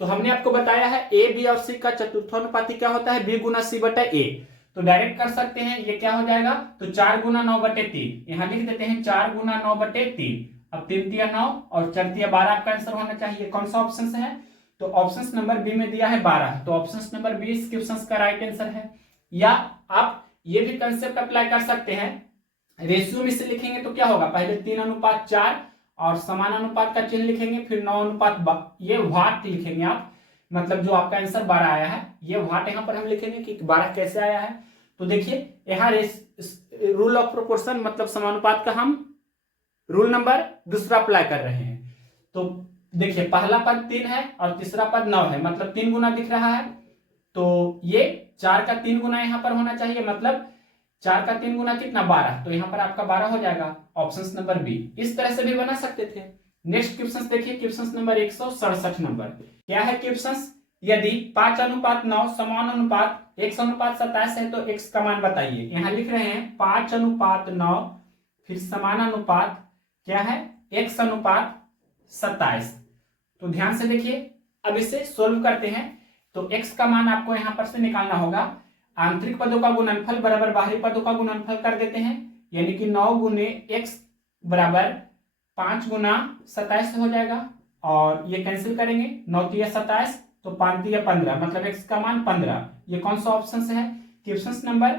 तो हमने आपको बताया है ए बी और सी का चतुर्थानुपाती क्या होता है, बी गुना सी बटा ए। तो डायरेक्ट कर सकते हैं, ये क्या हो जाएगा, तो 4 गुना 9 बटे 3, यहां लिख देते हैं 4 गुना 9 बटे 3। अब 3 तिया 9 और 4 तिया 12 आपका आंसर होना चाहिए। कौन सा ऑप्शन है, तो ऑप्शन नंबर बी में दिया है 12, तो ऑप्शन नंबर बी इस क्वेश्चन का राइट आंसर है। या आप ये भी कंसेप्ट अप्लाई कर सकते हैं, रेशियो में से लिखेंगे तो क्या होगा, पहले 3:4 और समान अनुपात का चिन्ह लिखेंगे, फिर 9:, ये वाट लिखेंगे आप, मतलब जो आपका आंसर 12 आया है ये वाट यहाँ पर हम लिखेंगे कि 12 कैसे आया है। तो देखिए यहाँ रूल ऑफ प्रोपोर्शन मतलब समानुपात का हम रूल नंबर दूसरा अप्लाई कर रहे हैं। तो देखिए पहला पद 3 है और तीसरा पद 9 है, मतलब 3 गुना दिख रहा है, तो ये 4 का 3 गुना यहाँ पर होना चाहिए, मतलब 4 का 3 गुना कितना 12, तो यहाँ पर आपका 12 हो जाएगा, ऑप्शन नंबर बी। इस तरह से भी बना सकते थे। नेक्स्ट क्वेश्चन देखिए, क्वेश्चन नंबर 167 नंबर। क्या है क्वेश्चन, यदि 5:9 समान अनुपात x:27 है तो x का मान बताइए। यहाँ लिख रहे हैं 5:9 फिर समान अनुपात क्या है x:27। तो ध्यान से देखिए, अब इसे सोल्व करते हैं। तो x का मान आपको यहाँ पर से निकालना होगा, आंतरिक पदों का गुणनफल बराबर बाहरी पदों का गुणनफल कर देते हैं, यानी कि 9 गुने x बराबर 5 गुना 27 हो जाएगा, और ये कैंसिल करेंगे, 9 तिया 27 तो 5 तिया 15, मतलब x का मान 15। ये कौन सा ऑप्शन है, क्वेश्चन नंबर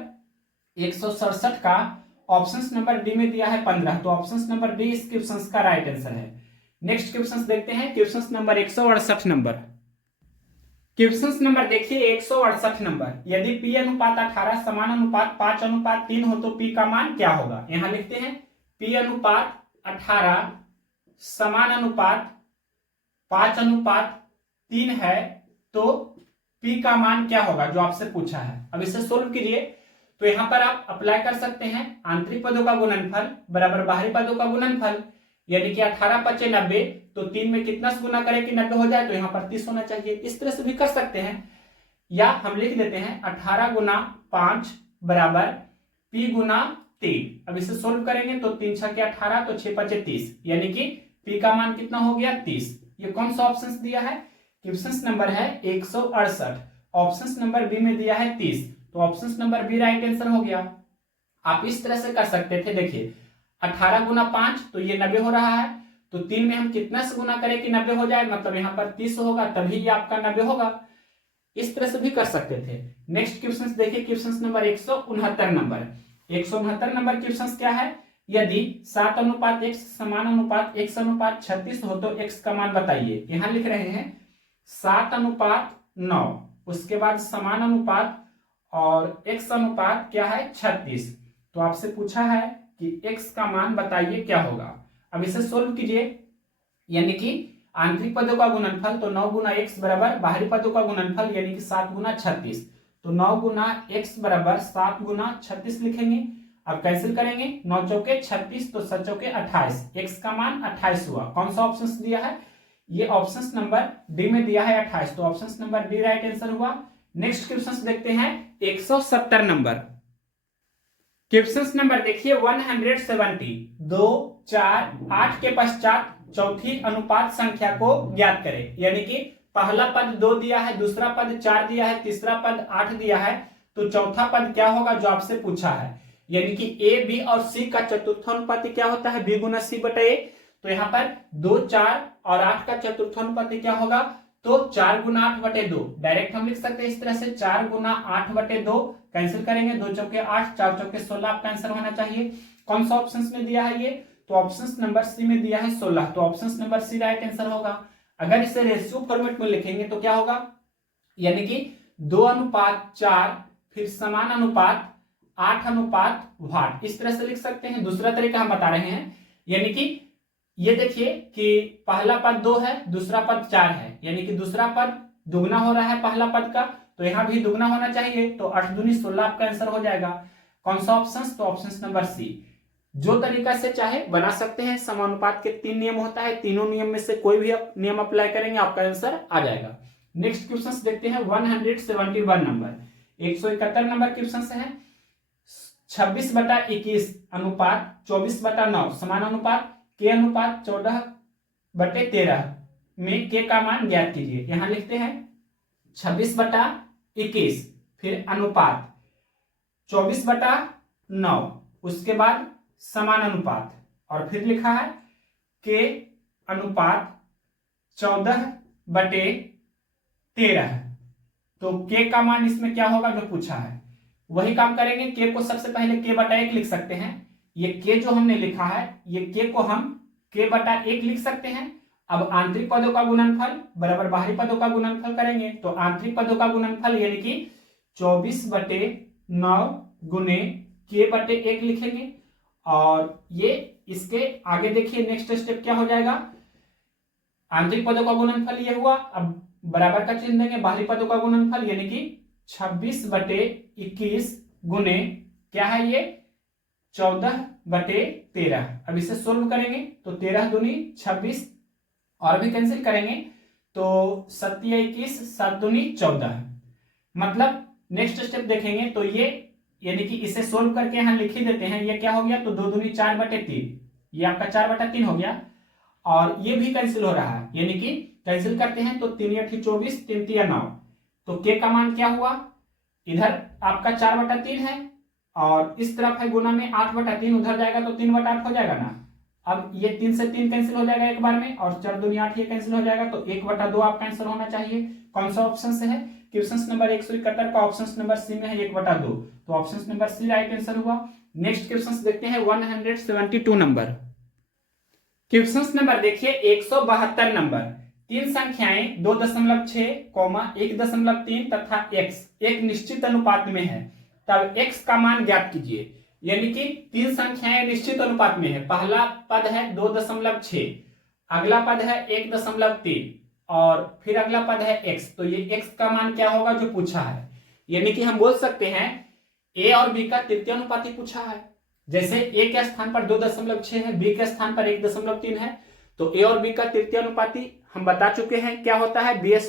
167 का ऑप्शन नंबर डी में दिया है 15, तो ऑप्शन नंबर डी इस क्वेश्चन का राइट आंसर है। नेक्स्ट क्वेश्चन देखते हैं, question number 168 number. Question number देखिए 168 नंबर। यदि P अनुपात 18 समान अनुपात 5:3 हो तो P का मान क्या होगा। यहां लिखते हैं P अनुपात 18 समान अनुपात 5:3 है तो P का मान क्या होगा जो आपसे पूछा है। अब इसे सोल्व कीजिए, तो यहां पर आप अप्लाई कर सकते हैं आंतरिक पदों का गुणनफल बराबर बाहरी पदों का गुणनफल, यानी कि 18 × 5 = 90, तो 3 में कितना से गुना करें कि 90 हो जाए, तो यहाँ पर 30 होना चाहिए। इस तरह से भी कर सकते हैं, या हम लिख देते हैं 18 गुना 5 बराबर P गुना 3। अब इसे सोल्व करेंगे तो 3 × 6 = 18 तो 6 × 5 = 30, यानी कि P का मान कितना हो गया 30। ये कौन सा ऑप्शन दिया है, क्वेश्चन नंबर है 168, ऑप्शन नंबर बी में दिया है 30, तो option number B right answer हो गया। आप इस तरह से कर सकते थे, देखिए 18 गुना 5 तो ये 90 हो रहा है, तो 3 में हम कितना से गुना करें कि 90 हो जाए, मतलब यहाँ पर 30 होगा तभी ये आपका 90 होगा। इस तरह से भी कर सकते थे। नेक्स्ट क्वेश्चन देखिए, question number 169 number. 169 number question क्या है, यदि 7:x समान अनुपात x:36 हो तो x का मान बताइए। यहां लिख रहे हैं 7:9, उसके बाद समान अनुपात और x अनुपात क्या है 36, तो आपसे पूछा है कि x का मान बताइए क्या होगा। अब इसे सोल्व कीजिए, यानी कि आंतरिक पदों का गुणनफल, तो 9 गुना x बराबर बाहरी पदों का गुणनफल, यानी कि 7 गुना 36, तो 9 गुना x बराबर 7 गुना 36 लिखेंगे। अब कैंसिल करेंगे, 9 चौके 36 तो 7 चौके 28, x का मान 28 हुआ। कौन सा ऑप्शन दिया है, ये ऑप्शन नंबर डी में दिया है 28, तो option number D right answer हुआ। नेक्स्ट क्वेश्चन देखते हैं 170 नंबर। क्वेश्चन नंबर देखिए 170। 2 4 8 के पश्चात चौथी अनुपात संख्या को ज्ञात करें, यानी कि पहला पद 2 दिया है, दूसरा पद 4 दिया है, तीसरा पद 8 दिया है, तो चौथा पद क्या होगा जो आपसे पूछा है। यानी कि ए बी और सी का चतुर्थानुपाती क्या होता है, बी गुना सी बटा ए। तो यहाँ पर 2 4 और 8 का चतुर्थानुपाती क्या होगा, तो 4 गुना 8 बटे 2। डायरेक्ट हम लिख सकते हैं इस तरह से 4 गुना 8 बटे 2, कैंसिल करेंगे, 2 चौके 8 4 चौके 16 आपका आंसर होना चाहिए। कौन सा ऑप्शन में दिया है ये, तो ऑप्शन नंबर सी में दिया है 16, तो option number C right answer होगा। अगर इसे रेशियो फॉर्मेट में लिखेंगे तो क्या होगा, यानी कि 2:4 फिर समान अनुपात 8:8, इस तरह से लिख सकते हैं। दूसरा तरीका हम बता रहे हैं, यानी कि ये देखिए कि पहला पद 2 है, दूसरा पद 4 है, यानी कि दूसरा पद दुगना हो रहा है पहला पद का, तो यहां भी दुगना होना चाहिए, तो 8 दूनी 16 आपका आंसर हो जाएगा। कौन सा ऑप्शन? तो ऑप्शन नंबर सी। जो तरीका से चाहे बना सकते हैं। समानुपात के 3 नियम होता है, तीनों नियम में से कोई भी नियम अप्लाई करेंगे आपका आंसर आ जाएगा। नेक्स्ट क्वेश्चन देखते हैं 171 नंबर, 171 नंबर क्वेश्चन है। 26/21 अनुपात 24/9 समान अनुपात के अनुपात 14/13 में के का मान ज्ञात कीजिए। यहां लिखते हैं 26/21, फिर अनुपात 24/9, उसके बाद समान अनुपात, और फिर लिखा है के अनुपात 14/13। तो के का मान इसमें क्या होगा जो पूछा है, वही काम करेंगे। के को सबसे पहले k/1 लिख सकते हैं। ये के जो हमने लिखा है, ये के को हम k/1 लिख सकते हैं। अब आंतरिक पदों का गुणनफल बराबर बाहरी पदों का गुणनफल करेंगे, तो आंतरिक पदों का गुणनफल यानी कि 24/9 गुने k/1 लिखेंगे। और ये इसके आगे देखिए नेक्स्ट स्टेप क्या हो जाएगा, आंतरिक पदों का गुणनफल ये हुआ, अब बराबर का चिन्ह देंगे, बाहरी पदों का गुणनफल यानी कि 26/21 गुने क्या है ये 14/13। अब इसे सोल्व करेंगे तो 13 दूनी 26, और भी कैंसिल करेंगे तो 7 या 21, 7 दूनी 14। मतलब नेक्स्ट स्टेप देखेंगे तो ये यानी कि इसे सोल्व करके यहां लिख ही देते हैं। ये क्या हो गया, तो 2 दूनी 4/3, ये आपका 4/3 हो गया, और ये भी कैंसिल हो रहा है, यानी कि कैंसिल करते हैं तो 3 या 24, 3 या 9, तो के का मान क्या हुआ, इधर आपका 4/3 है और इस तरफ है गुना में 8/3, उधर जाएगा तो 3/8 हो जाएगा ना। अब ये 3 से 3 कैंसिल हो जाएगा एक बार में, और 4 दूनी 8 ये कैंसिल हो जाएगा, तो 1/2 आपका आंसर होना चाहिए। कौन सा ऑप्शन से है, क्वेश्चन नंबर 171 का ऑप्शन नंबर सी में है 1/2, तो option number C right answer हुआ। नेक्स्ट क्वेश्चन देखते हैं 172 नंबर। क्वेश्चन नंबर देखिए 172 नंबर, 3 संख्याएं 2.6, 1.3 तथा x एक निश्चित अनुपात में है, तब x का मान ज्ञात कीजिए। यानी कि 3 संख्याएं निश्चित अनुपात में है, पहला पद है 2.6, अगला पद है 1.3 और फिर अगला पद है x, तो ये x का मान क्या होगा जो पूछा है। यानी कि हम बोल सकते हैं a और b का तृतीय अनुपाती पूछा है। जैसे a के स्थान पर 2.6 है, b के स्थान पर 1.3 है, तो a और b का तृतीय अनुपाती हम बता चुके हैं क्या होता है, b²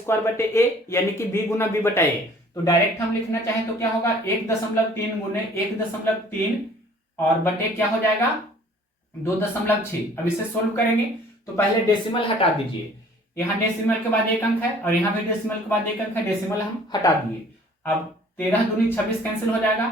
a, यानी कि b गुना b/a। तो डायरेक्ट हम लिखना चाहें तो क्या होगा 1.3 गुने 1.3 और बटे क्या हो जाएगा 2.6। अब इसे सोल्व करेंगे तो पहले डेसिमल हटा दीजिए, यहाँ डेसिमल के बाद एक अंक है और यहाँ भी डेसिमल के बाद एक अंक है, डेसिमल हम हटा दिए। अब 13 दूनी 26 कैंसिल हो जाएगा,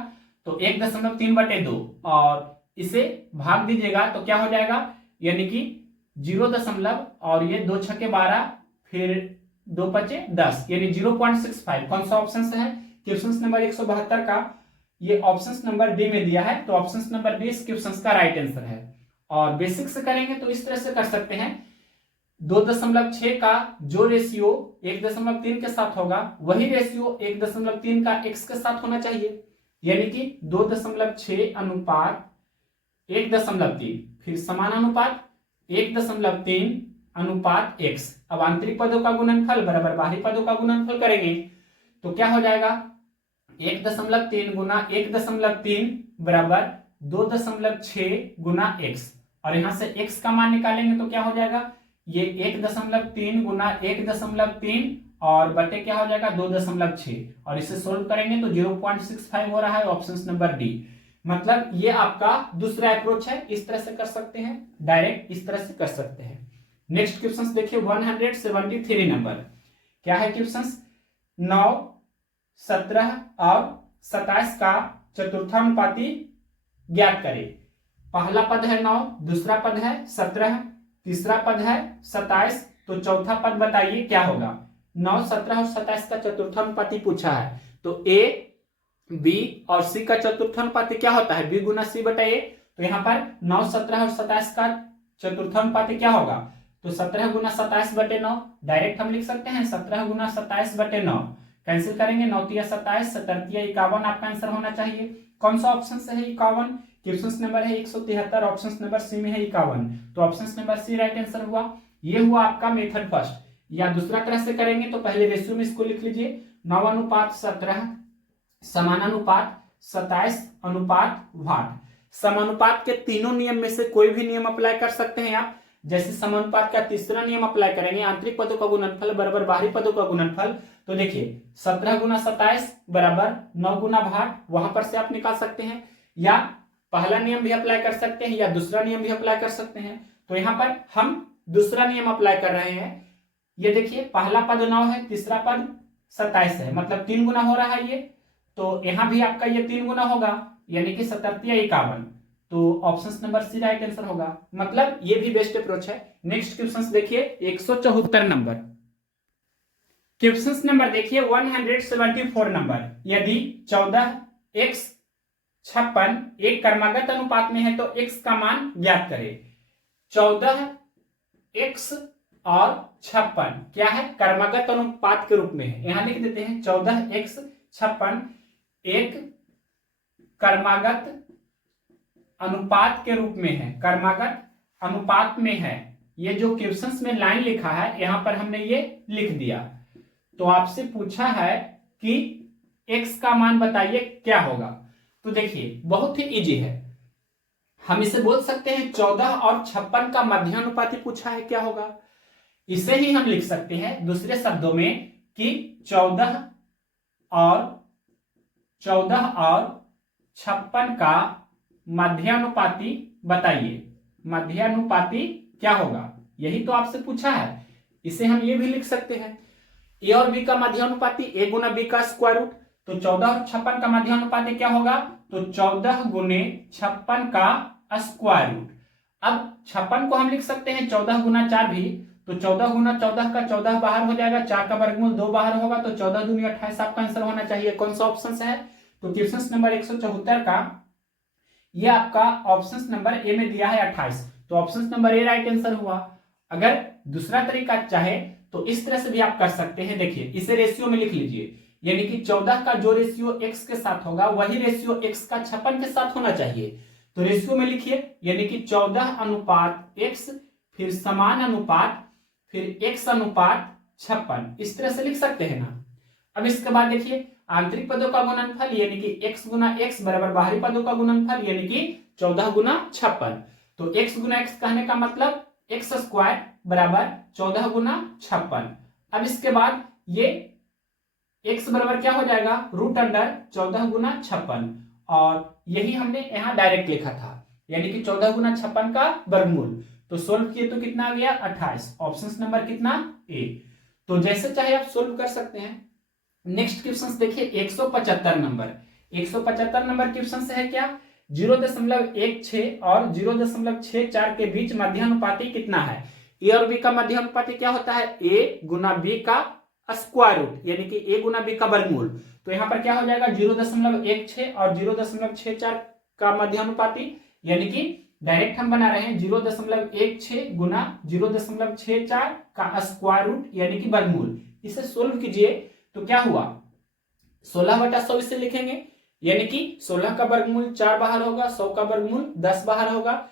तो 1.3/2 और इसे भाग दीजिएगा तो क्या हो जाएगा, यानी कि 0 और ये 2 छके 12, फिर 2 पचे 10, यानी 0.65। कौन सा ऑप्शन से है, क्वेश्चन नंबर 172 का ये ऑप्शन नंबर डी में दिया है, तो ऑप्शन नंबर बी इस क्वेश्चन का राइट आंसर है। और बेसिक से करेंगे तो इस तरह से कर सकते हैं, 2.6 का जो रेशियो 1.3 के साथ होगा वही रेशियो 1.3 का x के साथ होना चाहिए, यानी कि 2.6 अनुपात 1.3, फिर समान अनुपात 1.3 अनुपात x। अब आंतरिक पदों का गुणनफल बराबर बाहरी पदों का गुणनफल करेंगे तो क्या हो जाएगा 1.3 गुना 1.3 बराबर 2.6 गुना x, और यहां से x का मान निकालेंगे तो क्या हो जाएगा, ये 1.3 गुना 1.3 और बटे क्या हो जाएगा 2.6, और इसे सोल्व करेंगे तो 0.65 हो रहा है, ऑप्शन नंबर डी। मतलब ये आपका दूसरा अप्रोच है, इस तरह से कर सकते हैं, डायरेक्ट इस तरह से कर सकते हैं। नेक्स्ट क्वेश्चन देखिए 173 नंबर, क्या है क्वेश्चन, 9, 17 और 27 का चतुर्थानुपाती ज्ञात करें। पहला पद है 9, दूसरा पद है 17, तीसरा पद है 27, तो चौथा पद बताइए क्या होगा। 9, 17 और 27 का चतुर्थानुपाती पूछा है, तो a, b और c का चतुर्थानुपाती क्या होता है, b गुना c/a। तो यहाँ पर 9, 17 और 27 का चतुर्थानुपाती क्या होगा, तो 17 गुना 27/9, डायरेक्ट हम लिख सकते हैं 17 गुना 27/9, कैंसिल करेंगे 9 या 27, 17 51 आपका आंसर होना चाहिए। कौन सा ऑप्शन से है 51? क्वेश्चन नंबर है 173, ऑप्शन नंबर सी में है 51, तो option number C right answer हुआ। ये हुआ आपका मेथड फर्स्ट। या दूसरा तरह से करेंगे तो पहले रेशियो में इसको लिख लीजिए, 9:17 समानुपात 27:8। समानुपात के तीनों नियम में से कोई भी नियम अप्लाई कर सकते हैं आप। जैसे समानुपात का तीसरा नियम अप्लाई करेंगे, आंतरिक पदों का गुणनफल बराबर बाहरी पदों का गुणनफल। तो देखिए 17 गुना 27 बराबर 9 गुना 8, वहां पर से आप निकाल सकते हैं। या पहला नियम भी अप्लाई कर सकते हैं या दूसरा नियम भी अप्लाई कर सकते हैं। तो यहाँ पर हम दूसरा नियम अप्लाई कर रहे हैं। ये देखिए पहला पद 9 है, तीसरा पद 27 है, मतलब 3 गुना हो रहा है ये। तो यहां भी आपका ये 3 गुना होगा, यानी कि 77 या 51। तो option number C right answer होगा। मतलब ये भी बेस्ट अप्रोच है। नेक्स्ट क्वेश्चन देखिए 174 नंबर। क्वेश्चन नंबर देखिए 174 नंबर। यदि 14x56 एक क्रमागत अनुपात में है तो x का मान ज्ञात करें। 14x और 56 क्या है? क्रमागत अनुपात के रूप में है। यहां लिख देते हैं 14x56 एक क्रमागत अनुपात के रूप में है, क्रमागत अनुपात में है। ये जो क्वेश्चंस में लाइन लिखा है यहां पर हमने ये लिख दिया। तो आपसे पूछा है कि x का मान बताइए क्या होगा। तो देखिए बहुत ही इजी है, हम इसे बोल सकते हैं 14 और 56 का मध्यानुपाती पूछा है क्या होगा। इसे ही हम लिख सकते हैं दूसरे शब्दों में कि 14 और 56 का मध्यानुपाती बताइए। मध्यानुपाती क्या होगा, यही तो आपसे पूछा है। इसे हम ये भी लिख सकते हैं ए और बी का मध्यानुपाती a गुना बी का स्क्वायर रूट। तो 14 और 56 का मध्यानुपाती क्या होगा? तो 14 गुने 56 का स्क्वायर रूट। अब 56 को हम लिख सकते हैं 14 गुना 4 भी। तो 14 गुना 14 का 14 बाहर हो जाएगा, 4 का वर्गमूल 2 बाहर होगा, तो 14 दूनी 28 आपका आंसर होना चाहिए। कौन सा ऑप्शन है? तो क्वेश्चन नंबर 174 का ये आपका ऑप्शन नंबर ए में दिया है 28, तो option number A right answer हुआ। अगर दूसरा तरीका चाहे तो इस तरह से भी आप कर सकते हैं। देखिए इसे रेशियो में लिख लीजिए, यानी कि 14 का जो रेशियो x के साथ होगा वही रेशियो x का 56 के साथ होना चाहिए। तो रेशियो में लिखिए, यानी कि 14 अनुपात x फिर समान अनुपात फिर x अनुपात 56, इस तरह से लिख सकते हैं ना। अब इसके बाद देखिए आंतरिक पदों का गुणनफल, यानी कि x गुना x बराबर बाहरी पदों का गुणनफल, यानी कि 14 गुना 56। तो x गुना x कहने का मतलब x स्क्वायर बराबर 14 गुना 56। अब इसके बाद ये x बराबर क्या हो जाएगा? रूट अंडर 14 गुना 56, और यही हमने यहाँ डायरेक्ट लिखा था, यानी कि 14 गुना 56 का वर्गमूल। तो सोल्व किए तो कितना आ गया? 28। ऑप्शन नंबर कितना? ए। तो जैसे चाहे आप सोल्व कर सकते हैं। नेक्स्ट क्वेश्चन देखिए 175 नंबर। 175 नंबर क्वेश्चन से है क्या? 0.16 और 0.64 के बीच मध्यानुपाती कितना है? ए और बी का मध्यानुपाती क्या होता है? ए गुना बी का स्क्वायर रूट, यानी कि ए गुना बी का वर्गमूल। तो यहाँ पर क्या हो जाएगा? 0.16 और 0.64 का मध्यानुपाती, यानी कि डायरेक्ट हम बना रहे हैं 0.16 गुना 0.64 का स्क्वायर रूट, यानी कि वर्गमूल। इसे सोल्व कीजिए तो क्या हुआ? 16/100 इसे लिखेंगे, यानी कि 16 का वर्गमूल 4 बाहर होगा, 100 का वर्गमूल 10 बाहर होगा।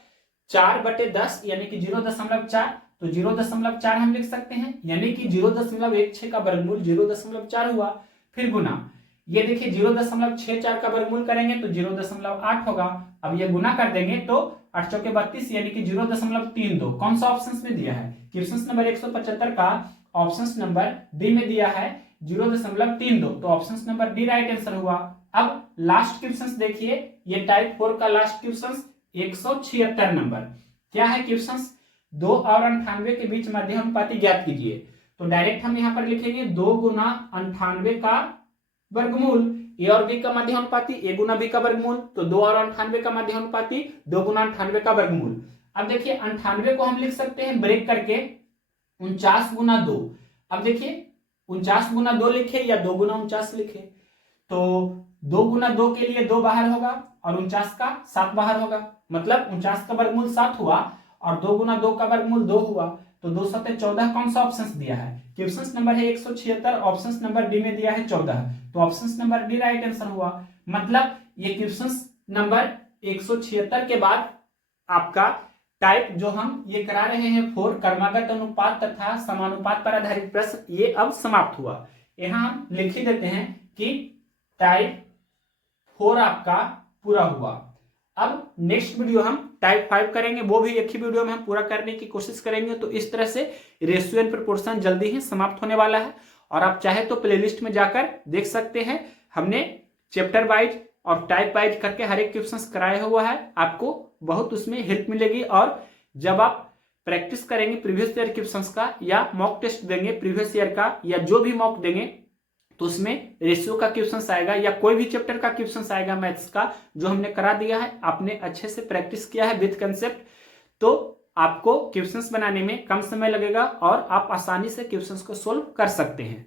4/10 यानी कि 0.4, तो 0.4 हम लिख सकते हैं, यानी कि 0.16 का वर्गमूल 0.4 हुआ। फिर गुना, ये देखिए 0.64 का वर्गमूल करेंगे तो 0.8 होगा। अब ये गुना कर देंगे तो 8 चौके 32, यानी कि 0.32। कौन सा ऑप्शन में दिया है? क्वेश्चन नंबर 175 का ऑप्शन नंबर डी में दिया है 0.32, तो option number D right answer हुआ। अब लास्ट क्वेश्चन देखिए, ये टाइप 4 का लास्ट क्वेश्चन 176 नंबर। क्या है क्वेश्चन? 2 और 98 के बीच मध्यानुपाती ज्ञात कीजिए। तो डायरेक्ट हम यहाँ पर लिखेंगे 2 गुना 98 का वर्गमूल। ए और बी का मध्यानुपाती ए गुना बी का वर्गमूल, तो 2 और 98 का मध्यानुपाती 2 गुना 98 का वर्गमूल। अब देखिए 98 को हम लिख सकते हैं ब्रेक करके 49 गुना 2। अब देखिए 49 गुना 2 लिखे या 2 गुना 49 लिखे, तो 2 गुना 2 के लिए 2 बाहर होगा और 49 का 7 बाहर होगा, मतलब 49 का वर्गमूल 7 हुआ और 2 गुना 2 का वर्गमूल 2 हुआ, तो 2 7 14। कौन सा ऑप्शन दिया है? क्वेश्चन नंबर है 176, ऑप्शन नंबर डी में दिया है 14, तो option number D right answer हुआ। मतलब ये क्वेश्चन नंबर 176 के बाद आपका टाइप जो हम ये करा रहे हैं 4 क्रमागत अनुपात तथा समानुपात पर आधारित प्रश्न ये अब समाप्त हुआ। यहां हम लिख ही देते हैं कि टाइप 4 आपका पूरा हुआ। अब नेक्स्ट वीडियो हम टाइप 5 करेंगे, वो भी एक ही वीडियो में हम पूरा करने की कोशिश करेंगे। तो इस तरह से रेशियो एंड प्रोपोर्शन जल्दी ही समाप्त होने वाला है और आप चाहे तो प्लेलिस्ट में जाकर देख सकते हैं। हमने चैप्टर वाइज और टाइप वाइज करके हर एक क्वेश्चन कराया हुआ है, आपको बहुत उसमें हेल्प मिलेगी। और जब आप प्रैक्टिस करेंगे प्रीवियस ईयर क्वेश्चंस का या मॉक टेस्ट देंगे प्रीवियस ईयर का या जो भी मॉक देंगे तो उसमें रेशियो का क्वेश्चन आएगा या कोई भी चैप्टर का क्वेश्चन आएगा मैथ्स का जो हमने करा दिया है, आपने अच्छे से प्रैक्टिस किया है विद कंसेप्ट, तो आपको क्वेश्चंस बनाने में कम समय लगेगा और आप आसानी से क्वेश्चंस को सोल्व कर सकते हैं।